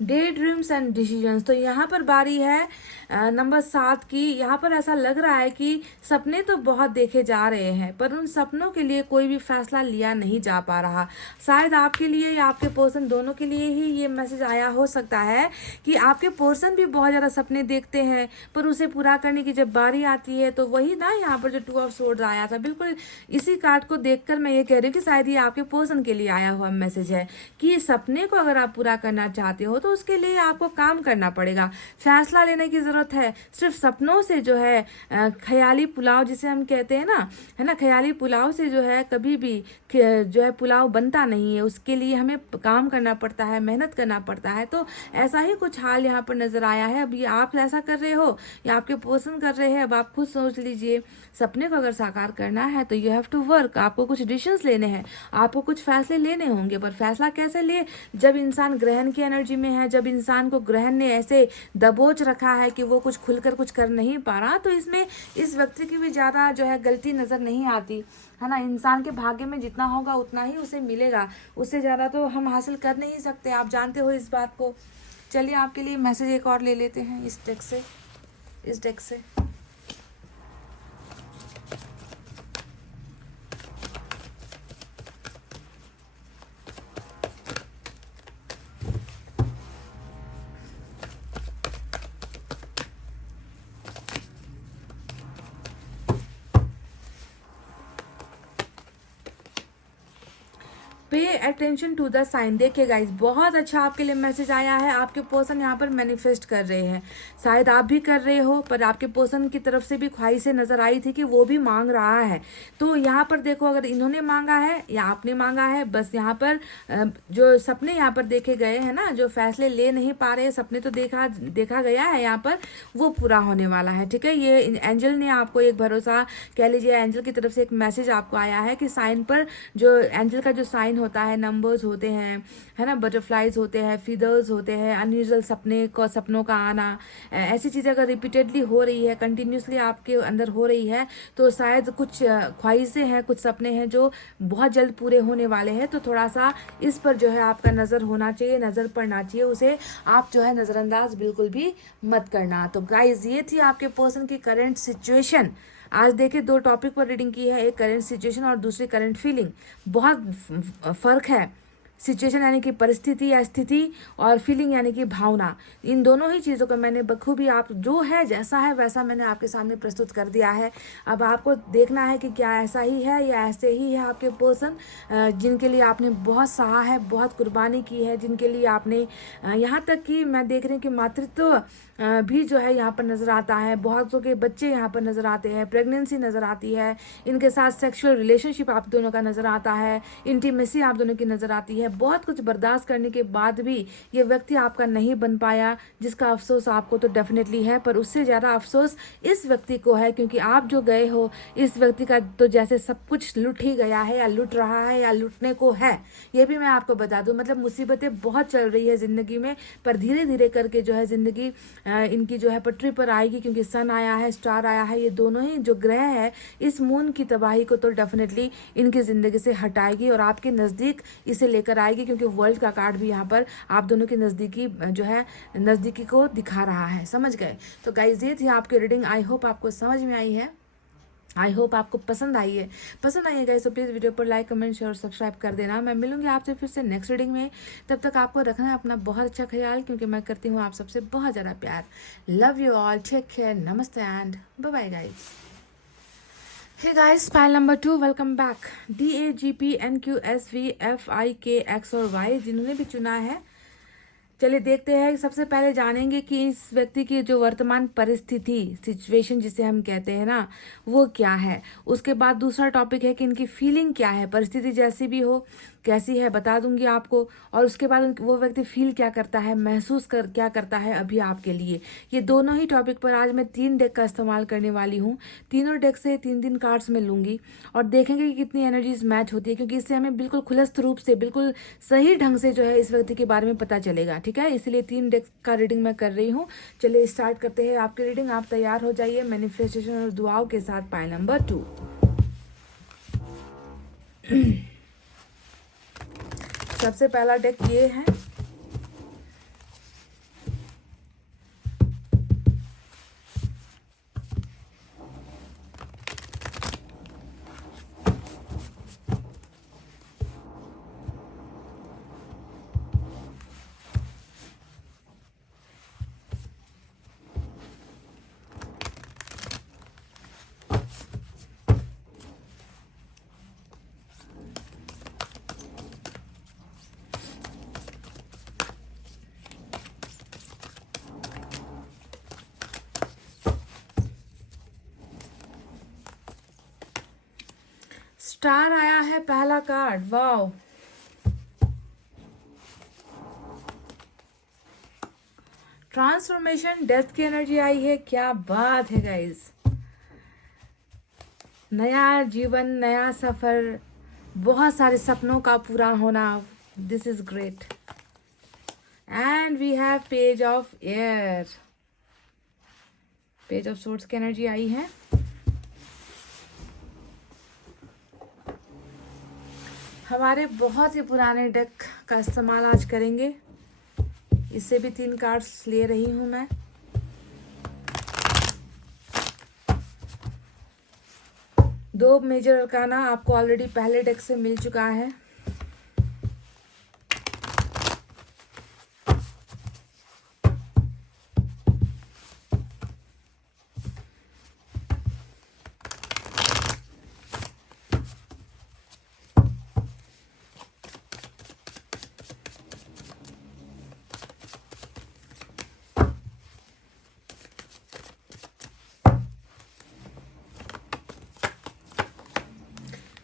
डे ड्रीम्स एंड डिसीजंस, तो यहाँ पर बारी है नंबर 7 की। यहाँ पर ऐसा लग रहा है कि सपने तो बहुत देखे जा रहे हैं, पर उन सपनों के लिए कोई भी फैसला लिया नहीं जा पा रहा। शायद आपके लिए या आपके पर्सन दोनों के लिए ही ये मैसेज आया हो सकता है कि आपके पर्सन भी बहुत ज़्यादा सपने देखते हैं, पर उसे पूरा करने की जब बारी आती है तो वही ना, यहाँ पर जो 2 ऑफ सोर्ड्स आया था, बिल्कुल इसी कार्ड को देखकर मैं ये कह रही हूँ कि शायद ये आपके पर्सन के लिए आया हुआ मैसेज है कि सपने को अगर आप पूरा करना चाहते हो तो उसके लिए आपको काम करना पड़ेगा, फैसला लेने की जरूरत है। सिर्फ सपनों से जो है ख्याली पुलाव जिसे हम कहते हैं ना, है ना, ख्याली पुलाव से जो है कभी भी जो है पुलाव बनता नहीं है। उसके लिए हमें काम करना पड़ता है, मेहनत करना पड़ता है। तो ऐसा ही कुछ हाल यहाँ पर नजर आया है। अब ये आप ऐसा कर रहे हो या आपके पर्सन कर रहे हैं, अब आप खुद सोच लीजिए। सपने को अगर साकार करना है तो यू हैव टू वर्क, आपको कुछ डिसीजंस लेने हैं, आपको कुछ फैसले लेने होंगे। पर फैसला कैसे ले, जब इंसान ग्रहण की एनर्जी में है, जब इंसान को ग्रहण ने ऐसे दबोच रखा है कि वो कुछ खुलकर कुछ कर नहीं पा रहा, तो इसमें इस व्यक्ति की भी ज़्यादा जो है गलती नज़र नहीं आती है ना। इंसान के भाग्य में जितना होगा उतना ही उसे मिलेगा, उससे ज़्यादा तो हम हासिल कर नहीं सकते, आप जानते हो इस बात को। चलिए आपके लिए मैसेज एक और ले लेते हैं इस डेक से। Pay attention to the sign. देखिए गाइज, बहुत अच्छा आपके लिए मैसेज आया है। आपके पर्सन यहाँ पर मैनिफेस्ट कर रहे हैं, शायद आप भी कर रहे हो, पर आपके पर्सन की तरफ से भी ख्वाहिशें नजर आई थी कि वो भी मांग रहा है। तो यहाँ पर देखो, अगर इन्होंने मांगा है या आपने मांगा है, बस यहाँ पर जो सपने यहाँ पर देखे गए हैं ना, जो फैसले ले नहीं पा रहे सपने तो देखा गया है यहाँ पर, वो पूरा होने वाला है। ठीक है, ये एंजल ने आपको एक भरोसा कह लीजिए, एंजल की तरफ से एक मैसेज आपको आया है कि साइन पर, जो एंजल का जो साइन होता है, नंबर्स होते हैं, है ना, बटरफ्लाइज होते हैं, फीदर्स होते हैं, अनयूजुअल सपनों का आना, ऐसी चीज़ें अगर रिपीटेडली हो रही है, कंटिन्यूसली आपके अंदर हो रही है, तो शायद कुछ ख्वाहिशें हैं, कुछ सपने हैं जो बहुत जल्द पूरे होने वाले हैं। तो थोड़ा सा इस पर जो है आपका नज़र होना चाहिए, नज़र पड़ना चाहिए, उसे आप जो है नज़रअंदाज बिल्कुल भी मत करना। तो गाइज, ये थी आपके पर्सन की करंट सिचुएशन। आज देखिए 2 टॉपिक पर रीडिंग की है, एक करंट सिचुएशन और दूसरी करंट फीलिंग। बहुत फर्क है। सिचुएशन यानी कि परिस्थिति या स्थिति, और फीलिंग यानी कि भावना। इन दोनों ही चीज़ों को मैंने बखूबी, आप जो है जैसा है वैसा मैंने आपके सामने प्रस्तुत कर दिया है। अब आपको देखना है कि क्या ऐसा ही है या ऐसे ही है आपके पर्सन, जिनके लिए आपने बहुत सहा है, बहुत कुर्बानी की है, जिनके लिए आपने यहाँ तक कि मैं देख रही हूँ कि मातृत्व भी जो है यहाँ पर नज़र आता है, बहुत के बच्चे यहाँ पर नज़र आते हैं, प्रेगनेंसी नज़र आती है, इनके साथ सेक्सुअल रिलेशनशिप आप दोनों का नज़र आता है, इंटीमेसी आप दोनों की नज़र आती है। बहुत कुछ बर्दाश्त करने के बाद भी ये व्यक्ति आपका नहीं बन पाया, जिसका अफसोस आपको तो डेफिनेटली है, पर उससे ज़्यादा अफसोस इस व्यक्ति को है, क्योंकि आप जो गए हो इस व्यक्ति का तो जैसे सब कुछ लुट ही गया है, या लुट रहा है, या लुटने को है। ये भी मैं आपको बता दूं, मतलब मुसीबतें बहुत चल रही है ज़िंदगी में, पर धीरे धीरे करके जो है ज़िंदगी इनकी जो है पटरी पर आएगी, क्योंकि सन आया है, स्टार आया है, ये दोनों ही जो ग्रह है इस मून की तबाही को तो डेफिनेटली इनकी ज़िंदगी से हटाएगी और आपके नज़दीक इसे लेकर आएगी, क्योंकि वर्ल्ड का कार्ड भी यहाँ पर आप दोनों की नज़दीकी जो है नज़दीकी को दिखा रहा है। समझ गए? तो गाइस ये थी आपकी रीडिंग। आई होप आपको समझ में आई है, आई होप आपको पसंद आई है गाइस। तो प्लीज़ वीडियो पर लाइक, कमेंट, शेयर और सब्सक्राइब कर देना। मैं मिलूंगी आपसे फिर से नेक्स्ट रीडिंग में। तब तक आपको रखना है अपना बहुत अच्छा ख्याल, क्योंकि मैं करती हूँ आप सबसे बहुत ज़्यादा प्यार। Love you all, take care, नमस्ते and bye bye guys. Hey guys, file number 2, welcome back. DAGPNQSVFIKX और Y जिन्होंने भी चुना है, चलिए देखते हैं। सबसे पहले जानेंगे कि इस व्यक्ति की जो वर्तमान परिस्थिति, सिचुएशन जिसे हम कहते हैं ना, वो क्या है। उसके बाद दूसरा टॉपिक है कि इनकी फीलिंग क्या है। परिस्थिति जैसी भी हो, कैसी है बता दूंगी आपको। और उसके बाद वो व्यक्ति फील क्या करता है, महसूस क्या करता है अभी आपके लिए। ये दोनों ही टॉपिक पर आज मैं 3 डेक का इस्तेमाल करने वाली हूँ। तीनों डेक से 3 कार्ड्स मैं लूंगी और देखेंगे कि कितनी एनर्जीज मैच होती है, क्योंकि इससे हमें बिल्कुल खुलस्त रूप से, बिल्कुल सही ढंग से जो है इस व्यक्ति के बारे में पता चलेगा। ठीक है, इसलिए 3 डेक का रीडिंग मैं कर रही हूँ। चलिए स्टार्ट करते हैं आपकी रीडिंग। आप तैयार हो जाइए मैनिफेस्टेशन और दुआओं के साथ। Pile number 2। सबसे पहला डेक ये है। स्टार आया है पहला कार्ड। वाओ, ट्रांसफॉर्मेशन, डेथ की एनर्जी आई है। क्या बात है गाइस, नया जीवन, नया सफर, बहुत सारे सपनों का पूरा होना। This is great. And we have page of air, page of swords की एनर्जी आई है। हमारे बहुत ही पुराने डेक का इस्तेमाल आज करेंगे। इससे भी 3 कार्ड्स ले रही हूं मैं। दो मेजर अरकाना आपको ऑलरेडी पहले डेक से मिल चुका है।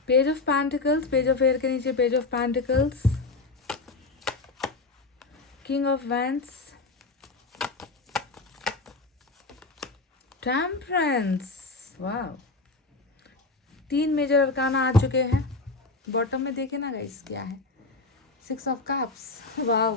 Page of pentacles, page of air के नीचे page of pentacles, king of wands, temperance. वाह, 3 मेजर अरकाना आ चुके हैं। बॉटम में देखे ना गाइस क्या है, 6 ऑफ कप्स। वाह,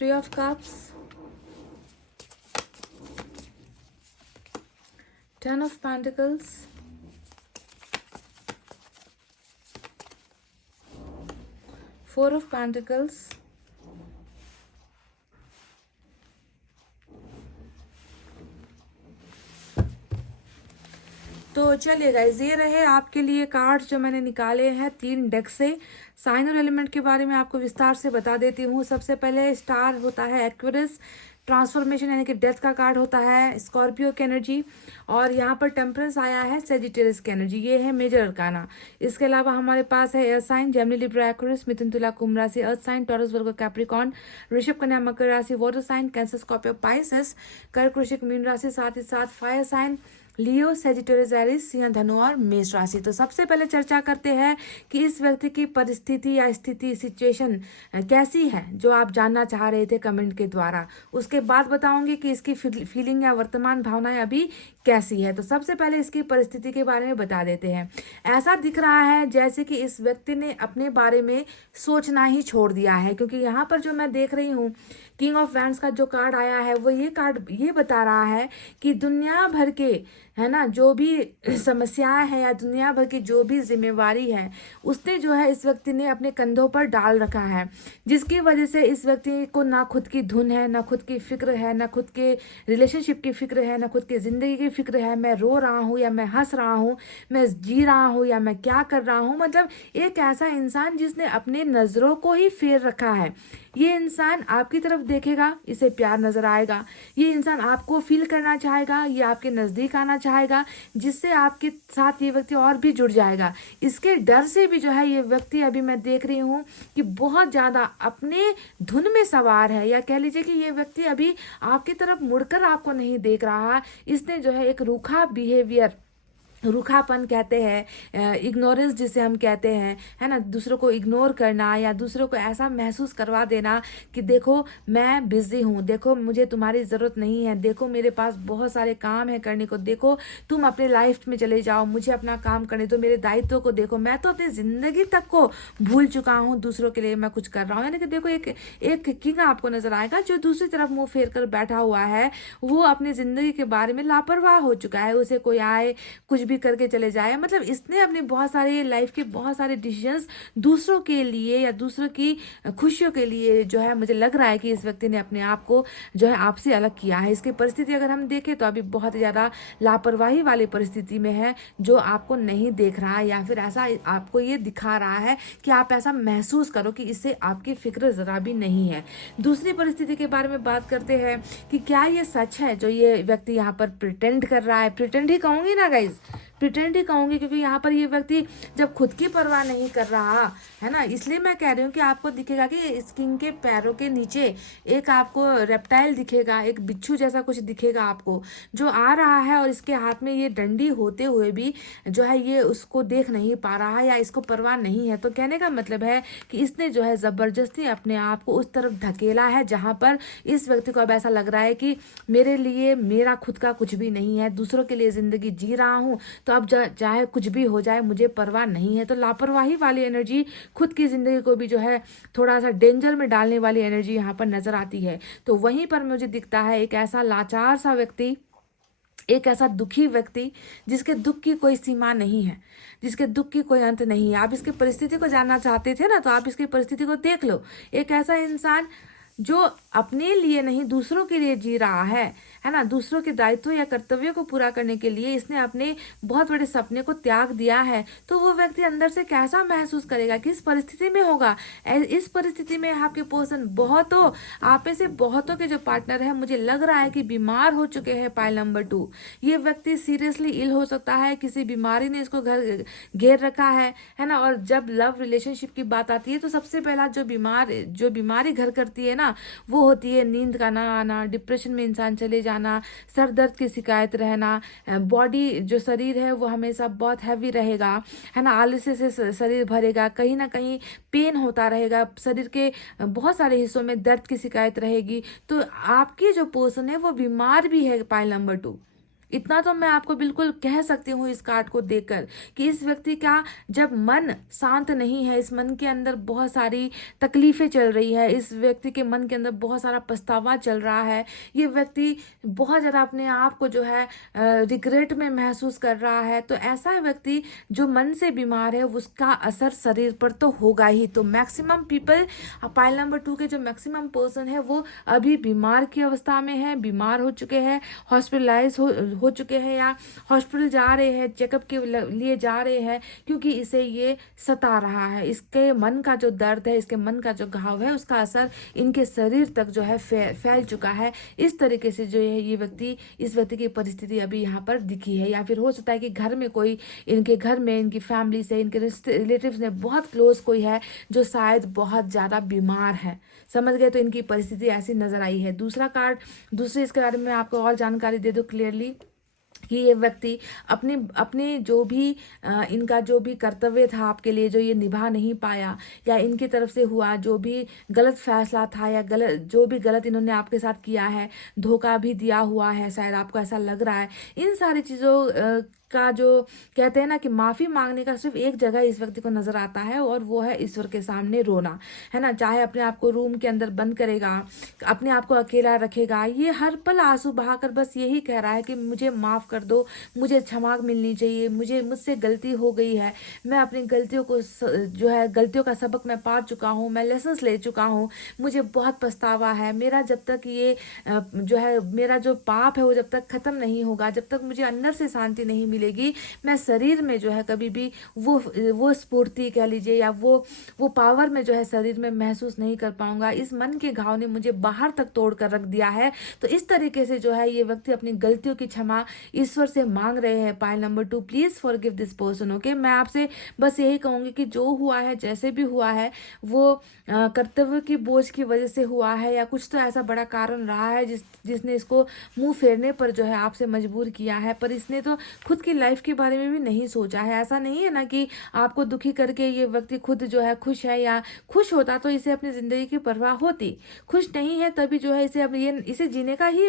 3 of Cups, 10 of Pentacles, 4 of Pentacles, तो चलिए गाइज, ये रहे आपके लिए कार्ड्स जो मैंने निकाले हैं 3 डेक से। साइन और एलिमेंट के बारे में आपको विस्तार से बता देती हूँ। सबसे पहले स्टार होता है एक्वेरियस, ट्रांसफॉर्मेशन यानी कि डेथ का कार्ड होता है, स्कॉर्पियो की एनर्जी, और यहाँ पर टेम्परेंस आया है, सेजिटेरियस की एनर्जी। ये है मेजर अरकाना। इसके अलावा हमारे पास है air sign, Gemini, Libra, Aquarius, मिथुन, तुला, कुंभ राशि, earth sign, Taurus, Virgo, Capricorn, वृषभ, कन्या, मकर राशि, water sign, Cancer, Scorpio, Pisces, कर्क, वृश्चिक, मीन राशि, साथ ही साथ fire sign, Leo, Sagittarius, Aries, सिंह, धनु और मेष राशि। तो सबसे पहले चर्चा करते हैं कि इस व्यक्ति की परिस्थिति या स्थिति, सिचुएशन कैसी है, जो आप जानना चाह रहे थे कमेंट के द्वारा। उसके बाद बताऊंगी कि इसकी फीलिंग या वर्तमान भावनाएं अभी कैसी है। तो सबसे पहले इसकी परिस्थिति के बारे में बता देते हैं। ऐसा दिख रहा है जैसे कि इस व्यक्ति ने अपने बारे में सोचना ही छोड़ दिया है, क्योंकि यहाँ पर जो मैं देख रही हूँ, किंग ऑफ वैंड्स का जो कार्ड आया है वो ये कार्ड ये बता रहा है कि दुनिया भर के, है ना, जो भी समस्याएं हैं या दुनिया भर की जो भी जिम्मेवारी है, उसने जो है इस व्यक्ति ने अपने कंधों पर डाल रखा है, जिसकी वजह से इस व्यक्ति को ना खुद की धुन है, ना खुद की फिक्र है, ना खुद के रिलेशनशिप की फिक्र है, ना खुद की जिंदगी की फिक्र है। मैं रो रहा हूँ या मैं हंस रहा हूँ, मैं जी रहा हूँ या मैं क्या कर रहा हूँ। मतलब एक ऐसा इंसान जिसने अपने नजरों को ही फेर रखा है। ये इंसान आपकी तरफ देखेगा, इसे प्यार नजर आएगा। ये इंसान आपको फील करना चाहेगा, ये आपके नजदीक आना चाहेगा, जिससे आपके साथ ये व्यक्ति और भी जुड़ जाएगा। इसके डर से भी जो है ये व्यक्ति, अभी मैं देख रही हूँ कि बहुत ज्यादा अपने धुन में सवार है, या कह लीजिए कि ये व्यक्ति अभी आपकी तरफ मुड़कर आपको नहीं देख रहा। इसने जो है एक रूखा बिहेवियर, रूखापन कहते हैं, इग्नोरेंस जिसे हम कहते हैं, है ना, दूसरों को इग्नोर करना या दूसरों को ऐसा महसूस करवा देना कि देखो मैं बिजी हूँ, देखो मुझे तुम्हारी ज़रूरत नहीं है, देखो मेरे पास बहुत सारे काम है करने को, देखो तुम अपने लाइफ में चले जाओ, मुझे अपना काम करने दो, मेरे दायित्व को देखो, मैं तो अपनी ज़िंदगी तक को भूल चुका हूँ, दूसरों के लिए मैं कुछ कर रहा हूँ। यानी कि देखो एक किंग आपको नजर आएगा जो दूसरी तरफ मुंह फेर कर बैठा हुआ है। वो अपनी ज़िंदगी के बारे में लापरवाह हो चुका है। उसे कोई आए कुछ भी करके चले जाए, मतलब इसने अपनी बहुत सारी लाइफ के बहुत सारे डिसीजंस दूसरों के लिए या दूसरों की खुशियों के लिए, जो है मुझे लग रहा है कि इस व्यक्ति ने अपने आप को जो है आपसे अलग किया है। इसकी परिस्थिति अगर हम देखें तो अभी बहुत ज़्यादा लापरवाही वाली परिस्थिति में है, जो आपको नहीं देख रहा है, या फिर ऐसा आपको ये दिखा रहा है कि आप ऐसा महसूस करो कि इससे आपकी फिक्र ज़रा भी नहीं है। दूसरी परिस्थिति के बारे में बात करते हैं कि क्या ये सच है जो ये व्यक्ति यहाँ पर प्रिटेंड कर रहा है। प्रिटेंड ही कहूँगी ना गाइज, प्रिटेंड ही कहूँगी, क्योंकि यहाँ पर ये व्यक्ति जब खुद की परवाह नहीं कर रहा है ना, इसलिए मैं कह रही हूँ कि आपको दिखेगा कि इस किंग के पैरों के नीचे एक आपको रेप्टाइल दिखेगा, एक बिच्छू जैसा कुछ दिखेगा आपको, जो आ रहा है, और इसके हाथ में ये डंडी होते हुए भी जो है ये उसको देख नहीं पा रहा है या इसको परवाह नहीं है। तो कहने का मतलब है कि इसने जो है ज़बरदस्ती अपने आप को उस तरफ धकेला है जहाँ पर इस व्यक्ति को अब ऐसा लग रहा है कि मेरे लिए मेरा खुद का कुछ भी नहीं है, दूसरों के लिए ज़िंदगी जी रहा हूँ, तो अब चाहे कुछ भी हो जाए मुझे परवाह नहीं है। तो लापरवाही वाली एनर्जी, खुद की जिंदगी को भी जो है थोड़ा सा डेंजर में डालने वाली एनर्जी यहाँ पर नजर आती है। तो वहीं पर मुझे दिखता है एक ऐसा लाचार सा व्यक्ति, एक ऐसा दुखी व्यक्ति जिसके दुख की कोई सीमा नहीं है, जिसके दुख की कोई अंत नहीं है। आप इसकी परिस्थिति को जानना चाहते थे ना, तो आप इसकी परिस्थिति को देख लो। एक ऐसा इंसान जो अपने लिए नहीं दूसरों के लिए जी रहा है ना, दूसरों के दायित्व या कर्तव्यों को पूरा करने के लिए इसने अपने बहुत बड़े सपने को त्याग दिया है। तो वो व्यक्ति अंदर से कैसा महसूस करेगा, किस परिस्थिति में होगा। इस परिस्थिति में आपके पर्सन बहुतों, आप में से बहुतों के जो पार्टनर है, मुझे लग रहा है कि बीमार हो चुके हैं। पाइल नंबर 2, ये व्यक्ति सीरियसली इल हो सकता है, किसी बीमारी ने इसको घर घेर रखा है ना। और जब लव रिलेशनशिप की बात आती है तो सबसे पहला जो बीमारी घर करती है ना, वो होती है नींद का ना आना, डिप्रेशन में इंसान चले जाना, सर दर्द की शिकायत रहना, बॉडी जो शरीर है वो हमेशा बहुत हैवी रहेगा, है ना, आलस्य से शरीर भरेगा, कहीं ना कहीं पेन होता रहेगा, शरीर के बहुत सारे हिस्सों में दर्द की शिकायत रहेगी। तो आपकी जो पर्सन है वो बीमार भी है, पाइल नंबर 2, इतना तो मैं आपको बिल्कुल कह सकती हूँ इस कार्ड को देखकर कि इस व्यक्ति का जब मन शांत नहीं है, इस मन के अंदर बहुत सारी तकलीफें चल रही है, इस व्यक्ति के मन के अंदर बहुत सारा पछतावा चल रहा है, ये व्यक्ति बहुत ज़्यादा अपने आप को जो है रिग्रेट में महसूस कर रहा है, तो ऐसा व्यक्ति जो मन से बीमार है उसका असर शरीर पर तो होगा ही। तो मैक्सिमम पीपल, पाइल नंबर 2 के जो मैक्सिमम पर्सन है वो अभी बीमार की अवस्था में है, बीमार हो चुके हैं, हॉस्पिटलाइज हो चुके हैं या हॉस्पिटल जा रहे हैं, चेकअप के लिए जा रहे हैं, क्योंकि इसे ये सता रहा है। इसके मन का जो दर्द है, इसके मन का जो घाव है, उसका असर इनके शरीर तक जो है फैल चुका है। इस तरीके से जो है ये व्यक्ति, इस व्यक्ति की परिस्थिति अभी यहाँ पर दिखी है, या फिर हो सकता है कि घर में कोई, इनके घर में, इनकी फैमिली से, इनके रिलेटिव्स में बहुत क्लोज कोई है जो शायद बहुत ज़्यादा बीमार है। समझ गए? तो इनकी परिस्थिति ऐसी नजर आई है। दूसरा कार्ड, दूसरे इसके बारे में आपको और जानकारी दे दो क्लियरली कि ये व्यक्ति अपने जो भी इनका जो भी कर्तव्य था आपके लिए, जो ये निभा नहीं पाया, या इनकी तरफ से हुआ जो भी गलत फैसला था, या जो भी गलत इन्होंने आपके साथ किया है, धोखा भी दिया हुआ है, शायद आपको ऐसा लग रहा है, इन सारी चीज़ों का जो कहते हैं ना कि माफ़ी मांगने का सिर्फ एक जगह इस व्यक्ति को नजर आता है, और वो है ईश्वर के सामने रोना, है ना। चाहे अपने आप को रूम के अंदर बंद करेगा, अपने आप को अकेला रखेगा, ये हर पल आंसू बहाकर बस यही कह रहा है कि मुझे माफ़ कर दो, मुझे क्षमा मिलनी चाहिए, मुझसे गलती हो गई है, मैं अपनी गलतियों को जो है गलतियों का सबक मैं पा चुका हूँ, मैं लेसन्स ले चुका हूँ, मुझे बहुत पछतावा है। मेरा जब तक ये जो है मेरा जो पाप है वो जब तक खत्म नहीं होगा, जब तक मुझे अंदर से शांति नहीं मिलेगी, मैं शरीर में जो है कभी भी वो स्फूर्ति कह लीजिए, या वो पावर में जो है शरीर में महसूस नहीं कर पाऊंगा। इस मन के घाव ने मुझे बाहर तक तोड़ कर रख दिया है। तो इस तरीके से जो है ये व्यक्ति अपनी गलतियों की क्षमा ईश्वर से मांग रहे हैं। Pile number 2, please forgive this person. Okay, मैं आपसे बस यही कहूंगी कि जो हुआ है, जैसे भी हुआ है, वो कर्तव्य की बोझ की वजह से हुआ है, या कुछ तो ऐसा बड़ा कारण रहा है जिसने इसको मुंह फेरने पर जो है आपसे मजबूर किया है। पर इसने तो खुद की लाइफ के बारे में भी नहीं सोचा है। ऐसा नहीं है ना कि आपको दुखी करके ये व्यक्ति खुद जो है खुश है, या खुश होता तो इसे अपनी जिंदगी की परवाह होती। खुश नहीं है तभी जो है इसे जीने का ही,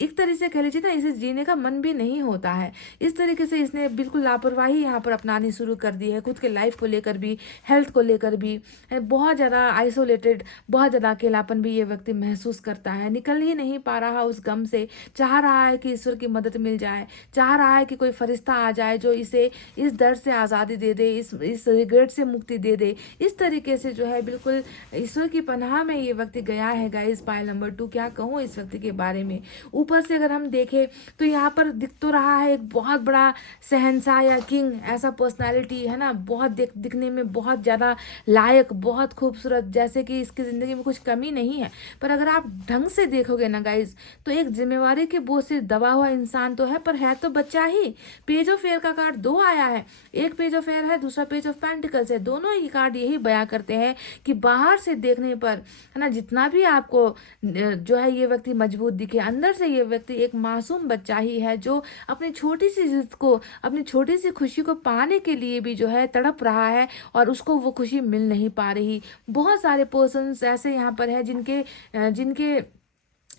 एक तरह से कह लीजिए ना, इसे जीने का मन भी नहीं होता है। इस तरीके से इसने बिल्कुल लापरवाही यहाँ पर अपनानी शुरू कर दी है, खुद के लाइफ को लेकर भी, हेल्थ को लेकर भी। बहुत ज़्यादा आइसोलेटेड, बहुत ज़्यादा अकेलापन भी ये व्यक्ति महसूस करता है, निकल ही नहीं पा रहा उस गम से। चाह रहा है कि ईश्वर की मदद मिल जाए, चाह रहा है कि कोई फरिश्ता आ जाए जो इसे इस दर्द से आज़ादी दे दे, इस रिग्रेट से मुक्ति दे दे। इस तरीके से जो है बिल्कुल ईश्वर की पनाह में ये व्यक्ति गया है। गाइस, पाइल नंबर 2, क्या कहूँ इस व्यक्ति के बारे में। ऊपर से अगर हम देखें तो यहाँ पर दिख तो रहा है एक बहुत बड़ा शहंशाह या किंग, ऐसा पर्सनालिटी है ना, बहुत दिखने में बहुत ज़्यादा लायक, बहुत खूबसूरत, जैसे कि इसकी ज़िंदगी में कुछ कमी नहीं है। पर अगर आप ढंग से देखोगे ना गाइज, तो एक जिम्मेवारी के बोझ से दबा हुआ इंसान तो है, पर है तो बच्चा ही। पेज ऑफ एयर का कार्ड 2 आया है, एक पेज ऑफ एयर है, दूसरा पेज ऑफ पेंटिकल्स है। दोनों ही कार्ड यही बयां करते हैं कि बाहर से देखने पर, है ना, जितना भी आपको जो है ये व्यक्ति मजबूत दिखे, अंदर से ये व्यक्ति एक मासूम बच्चा ही है जो अपनी छोटी सी जिद को, अपनी छोटी सी खुशी को पाने के लिए भी जो है तड़प रहा है, और उसको वो खुशी मिल नहीं पा रही। बहुत सारे पर्सन्स ऐसे यहाँ पर है जिनके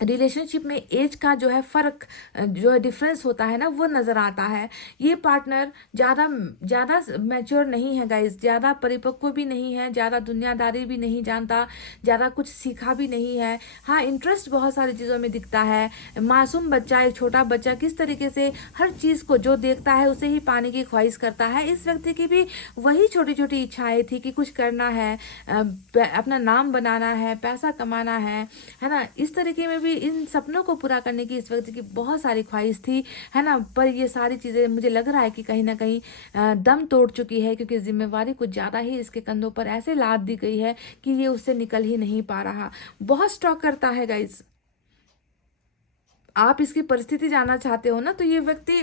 रिलेशनशिप में एज का जो है फ़र्क, जो है डिफरेंस होता है ना, वो नज़र आता है। ये पार्टनर ज़्यादा मैच्योर नहीं है गाइस, ज़्यादा परिपक्व भी नहीं है, ज़्यादा दुनियादारी भी नहीं जानता, ज़्यादा कुछ सीखा भी नहीं है। हाँ, इंटरेस्ट बहुत सारी चीज़ों में दिखता है। मासूम बच्चा, एक छोटा बच्चा किस तरीके से हर चीज़ को जो देखता है उसे ही पाने की ख्वाहिश करता है। इस व्यक्ति की भी वही छोटी छोटी इच्छाएं थी कि कुछ करना है, अपना नाम बनाना है, पैसा कमाना है ना। इस तरीके में भी इन सपनों को पूरा करने की इस व्यक्ति की बहुत सारी ख्वाहिश थी, है ना। पर ये सारी चीज़ें मुझे लग रहा है कि कहीं ना कहीं दम तोड़ चुकी है, क्योंकि जिम्मेवारी कुछ ज़्यादा ही इसके कंधों पर ऐसे लाद दी गई है कि ये उससे निकल ही नहीं पा रहा। बहुत स्टॉक करता है गाइस। आप इसकी परिस्थिति जानना चाहते हो ना, तो ये व्यक्ति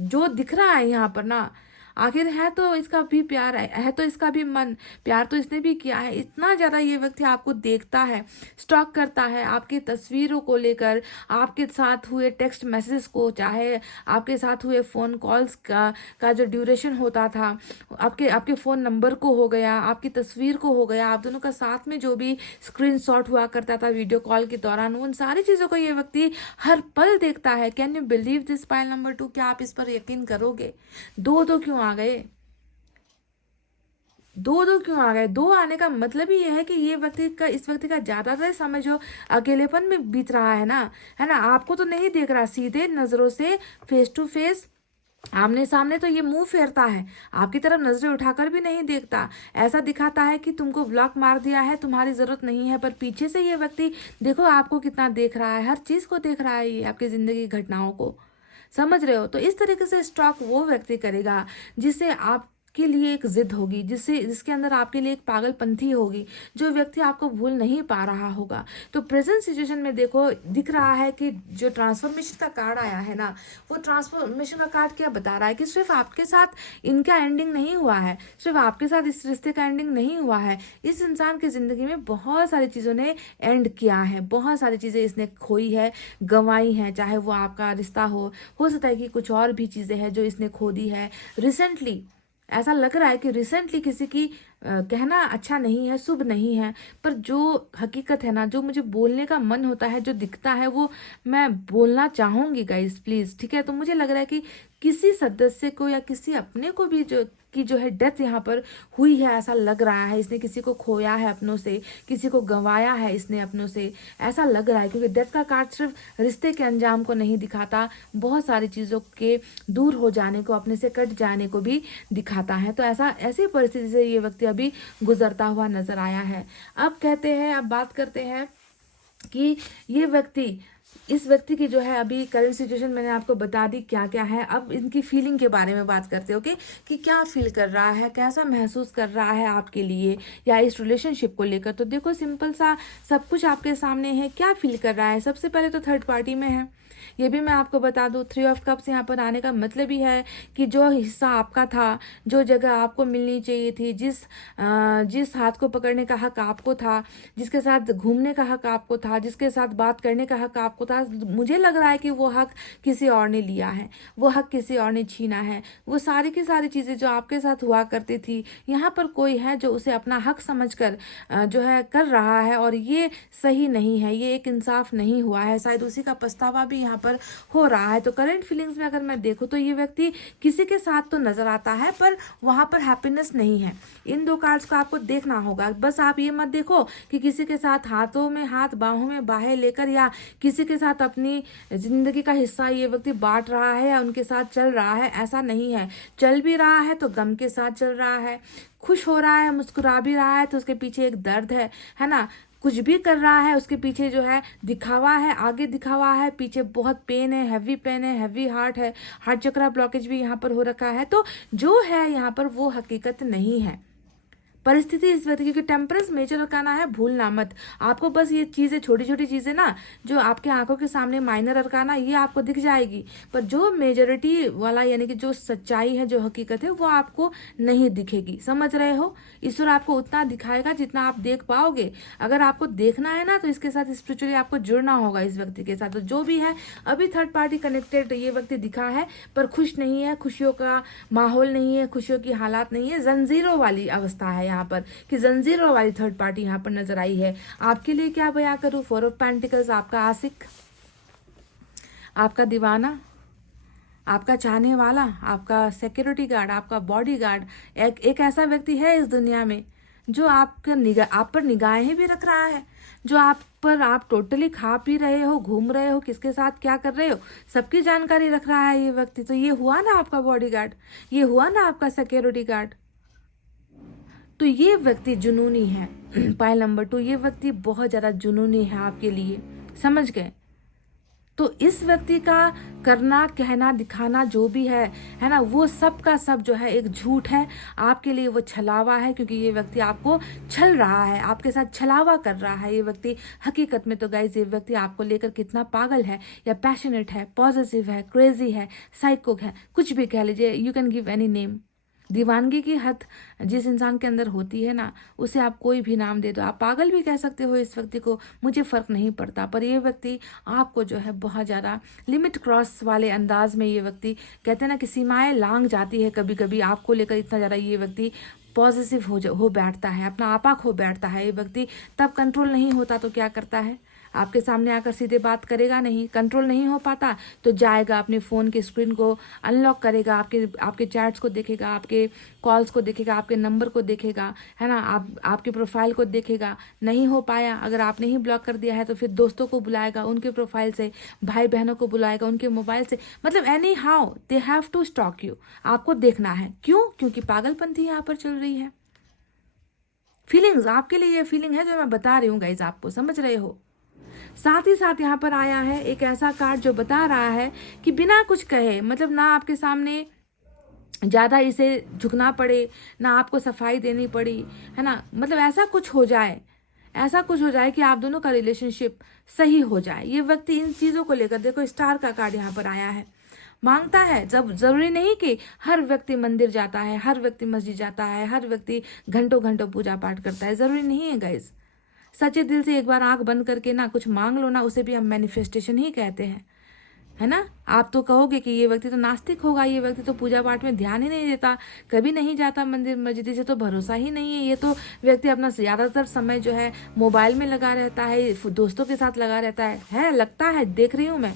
जो दिख रहा है यहाँ पर ना, आखिर है तो इसका भी प्यार है तो इसका भी मन, प्यार तो इसने भी किया है। इतना ज़्यादा ये व्यक्ति आपको देखता है, स्टॉक करता है आपकी तस्वीरों को लेकर, आपके साथ हुए टेक्स्ट मैसेजेस को, चाहे आपके साथ हुए फ़ोन कॉल्स का जो ड्यूरेशन होता था, आपके फ़ोन नंबर को हो गया, आपकी तस्वीर को हो गया, आप दोनों का साथ में जो भी स्क्रीनशॉट हुआ करता था वीडियो कॉल के दौरान, उन सारी चीज़ों को ये व्यक्ति हर पल देखता है। Can you believe this pile number 2? क्या आप इस पर यकीन करोगे? दो क्यों आ गए? दो क्यों आ गए? दो आने का मतलब ही यह है कि इस व्यक्ति का ज्यादातर समय जो अकेलेपन में बीत रहा है ना, आपको तो नहीं देख रहा सीधे नजरों से, फेस टू फेस, आमने सामने, तो ये मुंह फेरता है, आपकी तरफ नजरें उठाकर भी नहीं देखता। ऐसा दिखाता है कि तुमको ब्लॉक मार दिया है, तुम्हारी जरूरत नहीं है, पर पीछे से ये व्यक्ति देखो आपको कितना देख रहा है, हर चीज को देख रहा है, ये आपकी जिंदगी की घटनाओं को, समझ रहे हो? तो इस तरीके से स्टॉक वो व्यक्ति करेगा जिससे आपके लिए एक जिद होगी, जिसके अंदर आपके लिए एक पागलपंथी होगी, जो व्यक्ति आपको भूल नहीं पा रहा होगा। तो प्रेजेंट सिचुएशन में देखो, दिख रहा है कि जो ट्रांसफॉर्मेशन का कार्ड आया है ना, वो ट्रांसफॉर्मेशन का कार्ड क्या बता रहा है कि सिर्फ आपके साथ इनका एंडिंग नहीं हुआ है, सिर्फ आपके साथ इस रिश्ते का एंडिंग नहीं हुआ है, इस इंसान की जिंदगी में बहुत सारी चीज़ों ने एंड किया है, बहुत सारी चीज़ें इसने खोई है, गंवाई है, चाहे वो आपका रिश्ता हो सकता है कि कुछ और भी चीज़ें हैं जो इसने खो दी है। रिसेंटली ऐसा लग रहा है कि रिसेंटली किसी की कहना अच्छा नहीं है, शुभ नहीं है, पर जो हकीकत है ना, जो मुझे बोलने का मन होता है, जो दिखता है, वो मैं बोलना चाहूंगी गाइस, प्लीज, ठीक है? तो मुझे लग रहा है कि किसी सदस्य को या किसी अपने को भी जो है डेथ यहाँ पर हुई है, ऐसा लग रहा है। इसने किसी को खोया है अपनों से, किसी को गंवाया है इसने अपनों से, ऐसा लग रहा है, क्योंकि डेथ का कार्ड सिर्फ रिश्ते के अंजाम को नहीं दिखाता, बहुत सारी चीज़ों के दूर हो जाने को, अपने से कट जाने को भी दिखाता है। तो ऐसी परिस्थिति से ये व्यक्ति अभी गुजरता हुआ नजर आया है। अब बात करते हैं कि इस व्यक्ति की जो है अभी करंट सिचुएशन मैंने आपको बता दी क्या क्या है। अब इनकी फीलिंग के बारे में बात करते हैं, ओके, कि क्या फील कर रहा है, कैसा महसूस कर रहा है आपके लिए या इस रिलेशनशिप को लेकर। तो देखो, सिंपल सा सब कुछ आपके सामने है। क्या फील कर रहा है? सबसे पहले तो थर्ड पार्टी में है, ये भी मैं आपको बता दूं। 3 ऑफ कप्स यहाँ पर आने का मतलब ही है कि जो हिस्सा आपका था, जो जगह आपको मिलनी चाहिए थी, जिस हाथ को पकड़ने का हक आपको था, जिसके साथ घूमने का हक आपको था, जिसके साथ बात करने का हक आपको था, मुझे लग रहा है कि वो हक किसी और ने लिया है, वो हक किसी और ने छीना है। वो सारी की सारी चीज़ें जो आपके साथ हुआ करती थी, यहाँ पर कोई है जो उसे अपना हक समझकर जो है कर रहा है, और ये सही नहीं है, ये एक इंसाफ नहीं हुआ है। शायद उसी का पछतावा भी यहाँ पर हो रहा है। तो करंट फीलिंग्स में अगर मैं देखूं तो ये व्यक्ति किसी के साथ तो नजर आता है, पर वहां पर हैप्पीनेस नहीं है। इन दो कार्ड्स को आपको देखना होगा। बस आप ये मत देखो कि किसी के साथ हाथों में हाथ, बाहों में बाहें लेकर या किसी के साथ अपनी जिंदगी का हिस्सा ये व्यक्ति बांट रहा है या उनके साथ चल रहा है। ऐसा नहीं है। चल भी रहा है तो गम के साथ चल रहा है, खुश हो रहा है, मुस्कुरा भी रहा है तो उसके पीछे एक दर्द है ना। कुछ भी कर रहा है उसके पीछे जो है दिखावा है, आगे दिखावा है, पीछे बहुत पेन है, हैवी पेन है, हैवी हार्ट है, हार्ट चक्रा ब्लॉकेज भी यहाँ पर हो रखा है। तो जो है यहाँ पर वो हकीकत नहीं है। परिस्थिति इस व्यक्ति की टेम्परेंस मेजर अरकाना है, भूलना मत। आपको बस ये चीज़ें, छोटी छोटी चीज़ें ना, जो आपके आंखों के सामने माइनर अरकाना, ये आपको दिख जाएगी, पर जो मेजोरिटी वाला यानी कि जो सच्चाई है, जो हकीकत है, वो आपको नहीं दिखेगी। समझ रहे हो? ईश्वर आपको उतना दिखाएगा जितना आप देख पाओगे। अगर आपको देखना है ना, तो इसके साथ स्पिरिचुअली आपको जुड़ना होगा इस व्यक्ति के साथ। तो जो भी है, अभी थर्ड पार्टी कनेक्टेड ये व्यक्ति दिखा है, पर खुश नहीं है, खुशियों का माहौल नहीं है, खुशियों की हालात नहीं है, जंजीरों वाली अवस्था है यहाँ पर, कि जंजीरों वाली थर्ड पार्टी यहाँ पर नजर आई है। आपके लिए क्या बयां करूं? 4 ऑफ पेंटिकल्स, आपका आशिक, आपका दीवाना, आपका चाहने वाला, आपका सिक्योरिटी गार्ड, आपका बॉडी गार्ड। एक ऐसा व्यक्ति है इस दुनिया में जो आप पर निगाहें भी रख रहा है, जो आप टोटली खा पी रहे हो, घूम रहे हो, किसके साथ क्या कर रहे हो, सबकी जानकारी रख रहा है ये व्यक्ति। तो ये हुआ ना आपका बॉडी गार्ड, ये हुआ ना आपका सिक्योरिटी गार्ड। तो ये व्यक्ति जुनूनी है। पाइल नंबर 2, ये व्यक्ति बहुत ज्यादा जुनूनी है आपके लिए, समझ गए? तो इस व्यक्ति का करना, कहना, दिखाना जो भी है ना, वो सब का सब जो है एक झूठ है आपके लिए, वो छलावा है, क्योंकि ये व्यक्ति आपको छल रहा है, आपके साथ छलावा कर रहा है ये व्यक्ति। हकीकत में तो गाइज ये व्यक्ति आपको लेकर कितना पागल है, या पैशनेट है, पॉजिटिव है, क्रेजी है, साइको है, कुछ भी कह लीजिए, you can give any name. दीवानगी की हद जिस इंसान के अंदर होती है ना, उसे आप कोई भी नाम दे दो, आप पागल भी कह सकते हो इस व्यक्ति को, मुझे फ़र्क नहीं पड़ता, पर ये व्यक्ति आपको जो है बहुत ज़्यादा लिमिट क्रॉस वाले अंदाज में, ये व्यक्ति कहते हैं ना कि सीमाएं लांघ जाती है कभी कभी आपको लेकर, इतना ज़्यादा ये व्यक्ति पॉजिटिव हो बैठता है, अपना आपा खो बैठता है ये व्यक्ति। तब कंट्रोल नहीं होता तो क्या करता है, आपके सामने आकर सीधे बात करेगा नहीं, कंट्रोल नहीं हो पाता तो जाएगा अपने फ़ोन के स्क्रीन को अनलॉक करेगा, आपके चैट्स को देखेगा, आपके कॉल्स को देखेगा, आपके नंबर को देखेगा, है ना, आपके प्रोफाइल को देखेगा। नहीं हो पाया, अगर आपने ही ब्लॉक कर दिया है तो फिर दोस्तों को बुलाएगा उनके प्रोफाइल से, भाई बहनों को बुलाएगा उनके मोबाइल से, मतलब anyhow they have to stalk you. आपको देखना है, क्यों? क्योंकि पागलपंथी यहाँ पर चल रही है। फीलिंग्स आपके लिए ये फीलिंग है जो मैं बता रही हूँ गाइज, आपको समझ रहे हो। साथ ही साथ यहाँ पर आया है एक ऐसा कार्ड जो बता रहा है कि बिना कुछ कहे, मतलब ना आपके सामने ज़्यादा इसे झुकना पड़े, ना आपको सफाई देनी पड़ी, है ना, मतलब ऐसा कुछ हो जाए कि आप दोनों का रिलेशनशिप सही हो जाए। ये व्यक्ति इन चीज़ों को लेकर, देखो स्टार का कार्ड यहाँ पर आया है, मांगता है। जब जरूरी नहीं कि हर व्यक्ति मंदिर जाता है, हर व्यक्ति मस्जिद जाता है, हर व्यक्ति घंटों घंटों पूजा पाठ करता है, ज़रूरी नहीं है गाइज। सच्चे दिल से एक बार आंख बंद करके ना कुछ मांग लो ना, उसे भी हम मैनिफेस्टेशन ही कहते हैं, है ना। आप तो कहोगे कि ये व्यक्ति तो नास्तिक होगा, ये व्यक्ति तो पूजा पाठ में ध्यान ही नहीं देता, कभी नहीं जाता मंदिर मस्जिद, से तो भरोसा ही नहीं है, ये तो व्यक्ति अपना ज़्यादातर समय जो है मोबाइल में लगा रहता है, दोस्तों के साथ लगा रहता है, लगता है, देख रही हूँ मैं।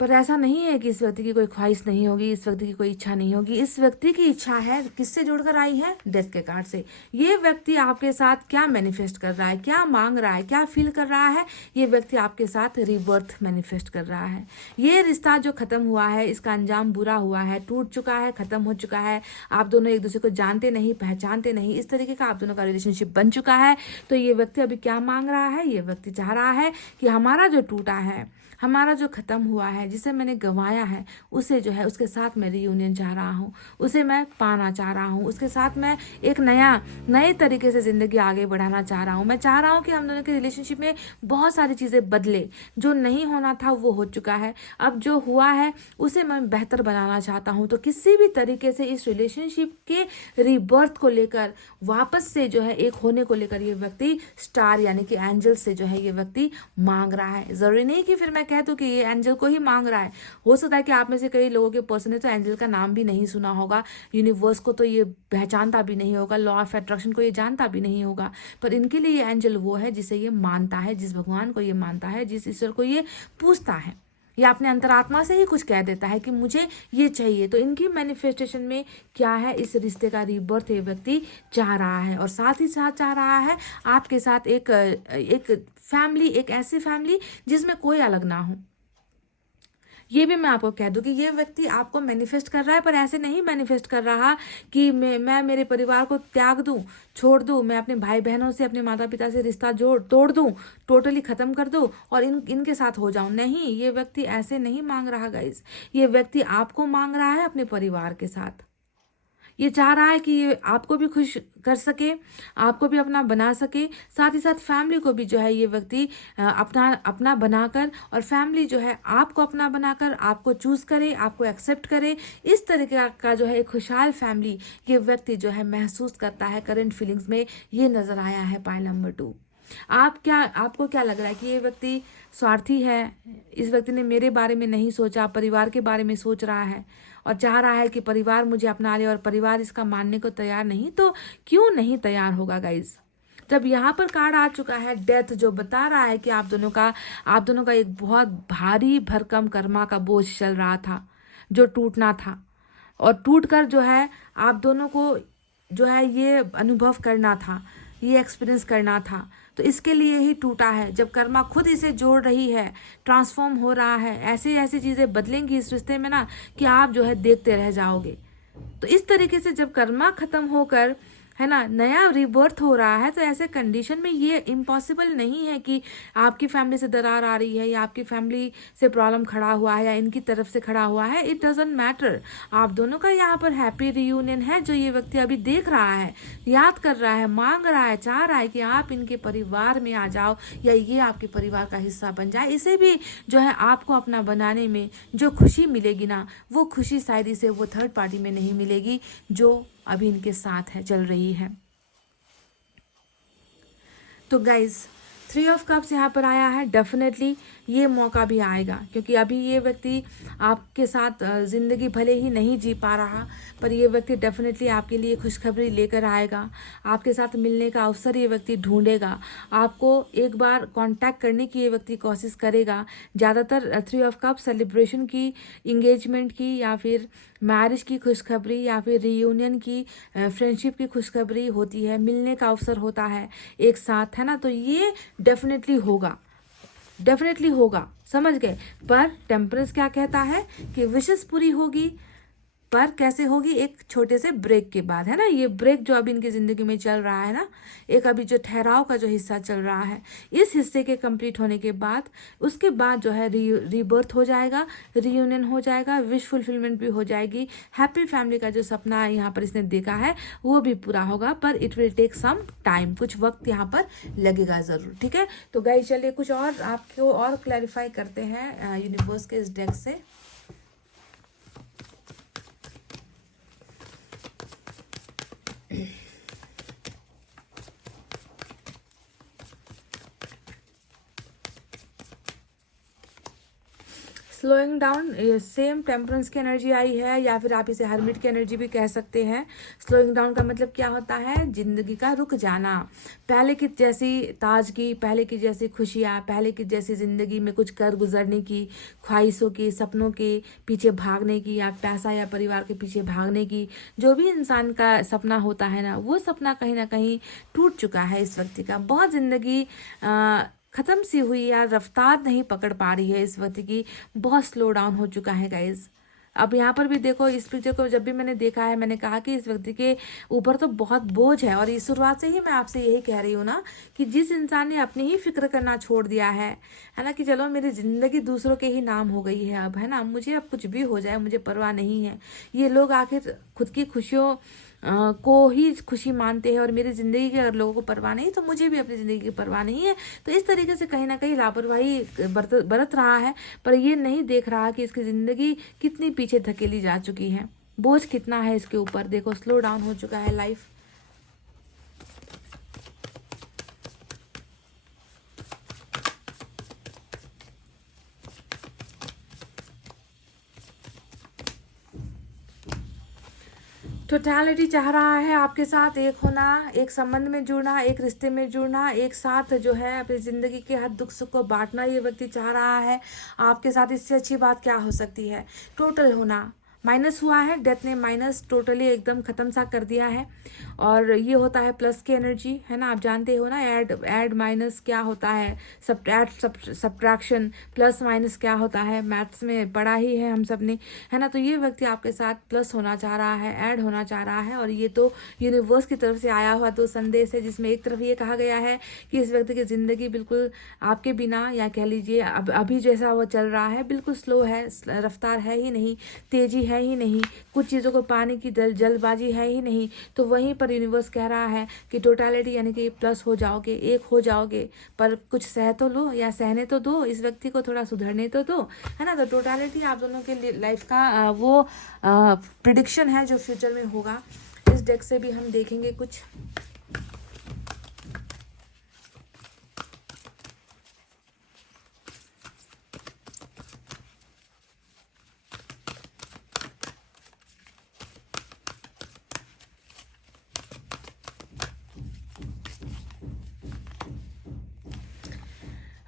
पर ऐसा नहीं है कि इस व्यक्ति की कोई ख्वाहिश नहीं होगी, इस व्यक्ति की कोई इच्छा नहीं होगी। इस व्यक्ति की इच्छा है, किससे जुड़कर आई है? डेथ के कार्ड से। ये व्यक्ति आपके साथ क्या मैनिफेस्ट कर रहा है, क्या मांग रहा है, क्या फील कर रहा है? ये व्यक्ति आपके साथ रीबर्थ मैनिफेस्ट कर रहा है। ये रिश्ता जो खत्म हुआ है, इसका अंजाम बुरा हुआ है, टूट चुका है, खत्म हो चुका है, आप दोनों एक दूसरे को जानते नहीं, पहचानते नहीं, इस तरीके का आप दोनों का रिलेशनशिप बन चुका है। तो ये व्यक्ति अभी क्या मांग रहा है? ये व्यक्ति चाह रहा है कि हमारा जो टूटा है, हमारा जो ख़त्म हुआ है, जिसे मैंने गंवाया है, उसे जो है उसके साथ मैं रीयूनियन चाह रहा हूँ, उसे मैं पाना चाह रहा हूँ, उसके साथ मैं एक नए तरीके से ज़िंदगी आगे बढ़ाना चाह रहा हूँ। मैं चाह रहा हूँ कि हम दोनों के रिलेशनशिप में बहुत सारी चीज़ें बदले, जो नहीं होना था वो हो चुका है, अब जो हुआ है उसे मैं बेहतर बनाना चाहता हूँ। तो किसी भी तरीके से इस रिलेशनशिप के रीबर्थ को लेकर, वापस से जो है एक होने को लेकर ये व्यक्ति स्टार यानी कि एंजल से जो है ये व्यक्ति मांग रहा है। ज़रूरी नहीं कि फिर मैं कह दूं कि ये एंजल को ही मांग रहा है। हो सकता है कि आप में से कई लोगों के पर्सन ने तो एंजल का नाम भी नहीं सुना होगा, यूनिवर्स को तो ये पहचानता भी नहीं होगा, लॉ ऑफ अट्रैक्शन को ये जानता भी नहीं होगा, पर इनके लिए ये एंजल वो है जिसे ये मानता है, जिस भगवान को ये मानता है, जिस ईश्वर को ये पूजता है, या अपने अंतरात्मा से ही कुछ कह देता है कि मुझे ये चाहिए। तो इनकी मैनिफेस्टेशन में क्या है, इस रिश्ते का रीबर्थ ये व्यक्ति चाह रहा है, और साथ ही साथ चाह रहा है आपके साथ एक फैमिली, एक ऐसी फैमिली जिसमें कोई अलग ना हो। ये भी मैं आपको कह दूं कि ये व्यक्ति आपको मैनिफेस्ट कर रहा है, पर ऐसे नहीं मैनिफेस्ट कर रहा कि मैं मेरे परिवार को त्याग दूं, छोड़ दूं, मैं अपने भाई बहनों से, अपने माता पिता से रिश्ता तोड़ दूं, टोटली ख़त्म कर दूं और इनके साथ हो जाऊं। नहीं, ये व्यक्ति ऐसे नहीं मांग रहा गाइस। ये व्यक्ति आपको मांग रहा है अपने परिवार के साथ। ये चाह रहा है कि ये आपको भी खुश कर सके, आपको भी अपना बना सके, साथ ही साथ फैमिली को भी जो है ये व्यक्ति अपना बनाकर, और फैमिली जो है आपको अपना बनाकर आपको चूज करे, आपको एक्सेप्ट करे, इस तरीके का जो है एक खुशहाल फैमिली ये व्यक्ति जो है महसूस करता है। करंट फीलिंग्स में ये नज़र आया है पाइल नंबर 2। आपको क्या लग रहा है कि ये व्यक्ति स्वार्थी है? इस व्यक्ति ने मेरे बारे में नहीं सोचा, परिवार के बारे में सोच रहा है और चाह रहा है कि परिवार मुझे अपना ले, और परिवार इसका मानने को तैयार नहीं। तो क्यों नहीं तैयार होगा गाइज? जब यहाँ पर कार्ड आ चुका है डेथ, जो बता रहा है कि आप दोनों का एक बहुत भारी भरकम कर्मा का बोझ चल रहा था, जो टूटना था, और टूटकर जो है आप दोनों को जो है ये अनुभव करना था, ये एक्सपीरियंस करना था। तो इसके लिए ही टूटा है। जब कर्मा खुद इसे जोड़ रही है, ट्रांसफॉर्म हो रहा है, ऐसी चीज़ें बदलेंगी इस रिश्ते में ना कि आप जो है देखते रह जाओगे। तो इस तरीके से जब कर्मा खत्म होकर है ना, नया रिबर्थ हो रहा है। तो ऐसे कंडीशन में ये इम्पॉसिबल नहीं है कि आपकी फैमिली से दरार आ रही है या आपकी फैमिली से प्रॉब्लम खड़ा हुआ है या इनकी तरफ से खड़ा हुआ है। इट डजंट मैटर, आप दोनों का यहाँ पर हैप्पी रियूनियन है, जो ये व्यक्ति अभी देख रहा है, याद कर रहा है, मांग रहा है, चाह रहा है कि आप इनके परिवार में आ जाओ या ये आपके परिवार का हिस्सा बन जाए। इसे भी जो है आपको अपना बनाने में जो खुशी मिलेगी ना, वो खुशी शायद इसे वो थर्ड पार्टी में नहीं मिलेगी जो अभी इनके साथ है, चल रही है। तो गाइज 3 ऑफ कप्स यहाँ पर आया है। डेफिनेटली ये मौका भी आएगा, क्योंकि अभी ये व्यक्ति आपके साथ ज़िंदगी भले ही नहीं जी पा रहा, पर ये व्यक्ति डेफिनेटली आपके लिए खुशखबरी लेकर आएगा। आपके साथ मिलने का अवसर ये व्यक्ति ढूंढेगा, आपको एक बार कांटेक्ट करने की ये व्यक्ति कोशिश करेगा। ज़्यादातर 3 ऑफ कप सेलिब्रेशन की, इंगेजमेंट की या फिर मैरिज की खुशखबरी या फिर रियूनियन की, फ्रेंडशिप की खुशखबरी होती है, मिलने का अवसर होता है एक साथ, है ना। तो ये डेफिनेटली होगा, डेफिनेटली होगा, समझ गए। पर टेम्परेंस क्या कहता है कि विशेष पूरी होगी, पर कैसे होगी, एक छोटे से ब्रेक के बाद, है ना। ये ब्रेक जो अभी इनकी ज़िंदगी में चल रहा है ना, एक अभी जो ठहराव का जो हिस्सा चल रहा है, इस हिस्से के कंप्लीट होने के बाद उसके बाद जो है रीबर्थ हो जाएगा, रियूनियन हो जाएगा, विश फुलफिलमेंट भी हो जाएगी। हैप्पी फैमिली का जो सपना है यहाँ पर इसने देखा है वो भी पूरा होगा, पर it will take some time, कुछ वक्त यहाँ पर लगेगा ज़रूर, ठीक है। तो गाइस चलिए कुछ और आपको और क्लैरिफाई करते हैं यूनिवर्स के इस डेक से। स्लोइंग डाउन, सेम टेम्परेंस की एनर्जी आई है, या फिर आप इसे हर्मिट की एनर्जी भी कह सकते हैं। स्लोइंग डाउन का मतलब क्या होता है, जिंदगी का रुक जाना, पहले की जैसी ताजगी, पहले की जैसी खुशियाँ, पहले की जैसी ज़िंदगी में कुछ कर गुजरने की, ख्वाहिशों की, सपनों के पीछे भागने की, या पैसा या परिवार के पीछे भागने की, जो भी इंसान का सपना होता है ना, वो सपना कहीं ना कहीं टूट चुका है इस व्यक्ति का। बहुत ज़िंदगी ख़त्म सी हुई, या रफ्तार नहीं पकड़ पा रही है इस व्यक्ति की, बहुत स्लो डाउन हो चुका है गाइज। अब यहाँ पर भी देखो, इस पिक्चर को जब भी मैंने देखा है, मैंने कहा कि इस व्यक्ति के ऊपर तो बहुत बोझ है। और इस शुरुआत से ही मैं आपसे यही कह रही हूँ ना कि जिस इंसान ने अपनी ही फिक्र करना छोड़ दिया है ना, कि चलो मेरी ज़िंदगी दूसरों के ही नाम हो गई है अब, है ना, मुझे अब कुछ भी हो जाए मुझे परवाह नहीं है। ये लोग आखिर खुद की खुशियों को ही खुशी मानते हैं, और मेरी ज़िंदगी की अगर लोगों को परवाह नहीं तो मुझे भी अपनी ज़िंदगी की परवाह नहीं है। तो इस तरीके से कहीं ना कहीं लापरवाही बरत रहा है, पर ये नहीं देख रहा कि इसकी ज़िंदगी कितनी पीछे धकेली जा चुकी है, बोझ कितना है इसके ऊपर। देखो स्लो डाउन हो चुका है लाइफ। टोटलिटी चाह रहा है आपके साथ एक होना, एक संबंध में जुड़ना, एक रिश्ते में जुड़ना, एक साथ जो है अपनी ज़िंदगी के हर दुख सुख को बांटना ये व्यक्ति चाह रहा है आपके साथ। इससे अच्छी बात क्या हो सकती है। टोटल होना, माइनस हुआ है, डेथ ने माइनस टोटली एकदम ख़त्म सा कर दिया है। और ये होता है प्लस की एनर्जी, है ना, आप जानते हो ना, ऐड माइनस क्या होता है, सब्ट्रैक्शन, प्लस माइनस क्या होता है, मैथ्स में पढ़ा ही है हम सब ने, है ना। तो ये व्यक्ति आपके साथ प्लस होना चाह रहा है, ऐड होना चाह रहा है। और ये तो यूनिवर्स की तरफ से आया हुआ तो संदेश है, जिसमें एक तरफ ये कहा गया है कि इस व्यक्ति की ज़िंदगी बिल्कुल आपके बिना, या कह लीजिए अभी जैसा वो चल रहा है बिल्कुल स्लो है, रफ्तार है ही नहीं, तेज़ी है ही नहीं, कुछ चीज़ों को पाने की जल्दबाजी है ही नहीं। तो वहीं पर यूनिवर्स कह रहा है कि टोटलिटी यानी कि प्लस हो जाओगे, एक हो जाओगे, पर कुछ सह तो लो, या सहने तो दो, इस व्यक्ति को थोड़ा सुधरने तो दो, है ना। तो टोटलिटी आप दोनों के लाइफ का वो प्रिडिक्शन है जो फ्यूचर में होगा। इस डेक से भी हम देखेंगे कुछ।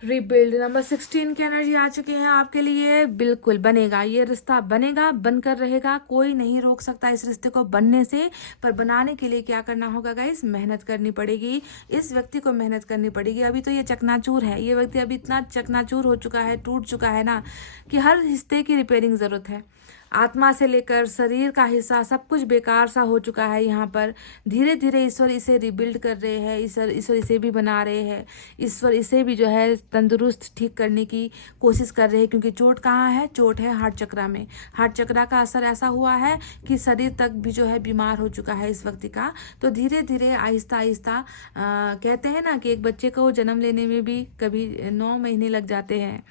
रिबिल्ड नंबर 16 की एनर्जी आ चुकी है आपके लिए। बिल्कुल बनेगा, ये रिश्ता बनेगा, बनकर रहेगा, कोई नहीं रोक सकता इस रिश्ते को बनने से। पर बनाने के लिए क्या करना होगा गाइस, मेहनत करनी पड़ेगी, इस व्यक्ति को मेहनत करनी पड़ेगी। अभी तो ये चकनाचूर है, ये व्यक्ति अभी इतना चकनाचूर हो चुका है, टूट चुका है ना, कि हर हिस्से की रिपेयरिंग ज़रूरत है। आत्मा से लेकर शरीर का हिस्सा सब कुछ बेकार सा हो चुका है यहाँ पर। धीरे धीरे ईश्वर इसे रिबिल्ड कर रहे हैं, ईश्वर इसे भी बना रहे हैं, ईश्वर इसे भी जो है तंदुरुस्त ठीक करने की कोशिश कर रहे हैं। क्योंकि चोट कहाँ है? चोट है हार्ट चक्रा में। हार्ट चक्रा का असर ऐसा हुआ है कि शरीर तक भी जो है बीमार हो चुका है इस व्यक्ति का। तो धीरे धीरे आहिस्ता आहिस्ता कहते हैं ना कि एक बच्चे को जन्म लेने में भी कभी 9 महीने लग जाते हैं,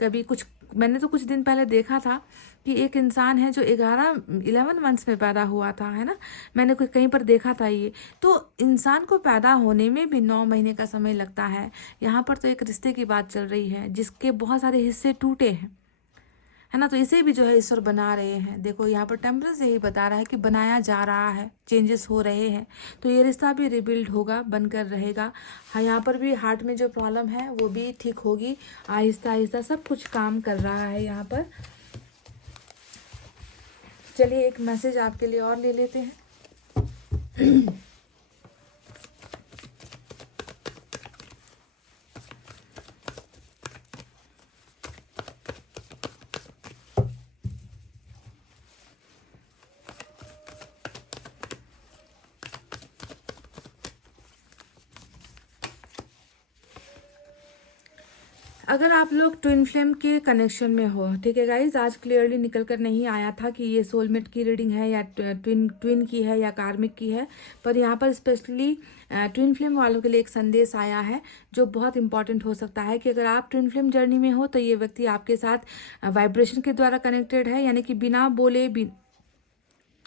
कभी कुछ। मैंने तो कुछ दिन पहले देखा था कि एक इंसान है जो 11 मंथ्स में पैदा हुआ था, है ना। मैंने कहीं पर देखा था ये। तो इंसान को पैदा होने में भी 9 महीने का समय लगता है। यहाँ पर तो एक रिश्ते की बात चल रही है जिसके बहुत सारे हिस्से टूटे हैं, है ना। तो इसे भी जो है ईश्वर बना रहे हैं। देखो यहाँ पर टेम्परेचर से ही बता रहा है कि बनाया जा रहा है, चेंजेस हो रहे हैं। तो ये रिश्ता भी रिबिल्ड होगा, बनकर रहेगा। हाँ, यहाँ पर भी हार्ट में जो प्रॉब्लम है वो भी ठीक होगी। आहिस्ता आहिस्ता सब कुछ काम कर रहा है यहाँ पर। चलिए एक मैसेज आपके लिए और ले लेते हैं। अगर आप लोग ट्विन फ्लेम के कनेक्शन में हो, ठीक है गाइज, आज क्लियरली निकल कर नहीं आया था कि ये सोलमेट की रीडिंग है या ट्विन की है या कार्मिक की है, पर यहाँ पर स्पेशली ट्विन फ्लेम वालों के लिए एक संदेश आया है जो बहुत इंपॉर्टेंट हो सकता है। कि अगर आप ट्विन फ्लेम जर्नी में हो तो ये व्यक्ति आपके साथ वाइब्रेशन के द्वारा कनेक्टेड है, यानी कि बिना बोले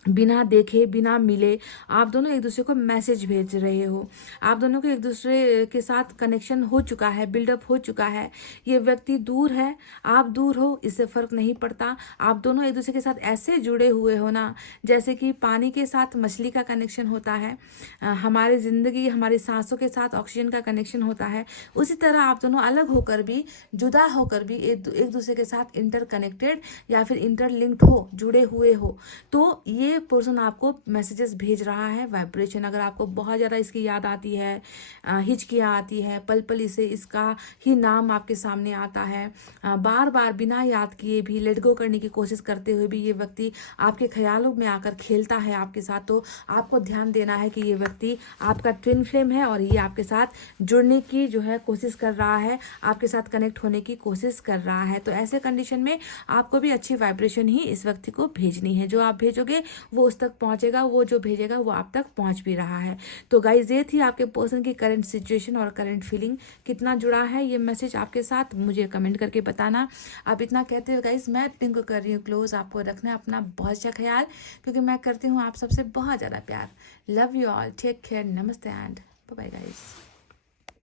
बिना देखे बिना मिले आप दोनों एक दूसरे को मैसेज भेज रहे हो। आप दोनों को एक दूसरे के साथ कनेक्शन हो चुका है, बिल्डअप हो चुका है। ये व्यक्ति दूर है, आप दूर हो, इससे फर्क नहीं पड़ता। आप दोनों एक दूसरे के साथ ऐसे जुड़े हुए हो ना, जैसे कि पानी के साथ मछली का कनेक्शन होता है, हमारी जिंदगी हमारी सांसों के साथ ऑक्सीजन का कनेक्शन होता है। उसी तरह आप दोनों अलग होकर भी, जुदा होकर भी एक दूसरे के साथ इंटरकनेक्टेड या फिर इंटरलिंक्ड हो, जुड़े हुए हो। तो ये पर्सन आपको मैसेजेस भेज रहा है, वाइब्रेशन। अगर आपको बहुत ज़्यादा इसकी याद आती है, हिचकियाँ आती है, पल पल इसे इसका ही नाम आपके सामने आता है, बार बार बिना याद किए भी लेट गो करने की कोशिश करते हुए भी ये व्यक्ति आपके ख्यालों में आकर खेलता है आपके साथ, तो आपको ध्यान देना है कि ये व्यक्ति आपका ट्विन फ्लेम है और ये आपके साथ जुड़ने की जो है कोशिश कर रहा है, आपके साथ कनेक्ट होने की कोशिश कर रहा है। तो ऐसे कंडीशन में आपको भी अच्छी वाइब्रेशन ही इस व्यक्ति को भेजनी है। जो आप भेजोगे वो उस तक पहुंचेगा, वो जो भेजेगा वो आप तक पहुंच भी रहा है। तो गाइज ये थी आपके पर्सन की करंट सिचुएशन और करंट फीलिंग, कितना जुड़ा है ये मैसेज आपके साथ, मुझे कमेंट करके बताना। आप इतना कहते हो गाइज, मैं रीडिंग को कर रही हूँ क्लोज। आपको रखना है अपना बहुत अच्छा ख्याल, क्योंकि मैं करती हूँ आप सबसे बहुत ज़्यादा प्यार। Love you all, take care, नमस्ते एंड बाय बाय गाइज।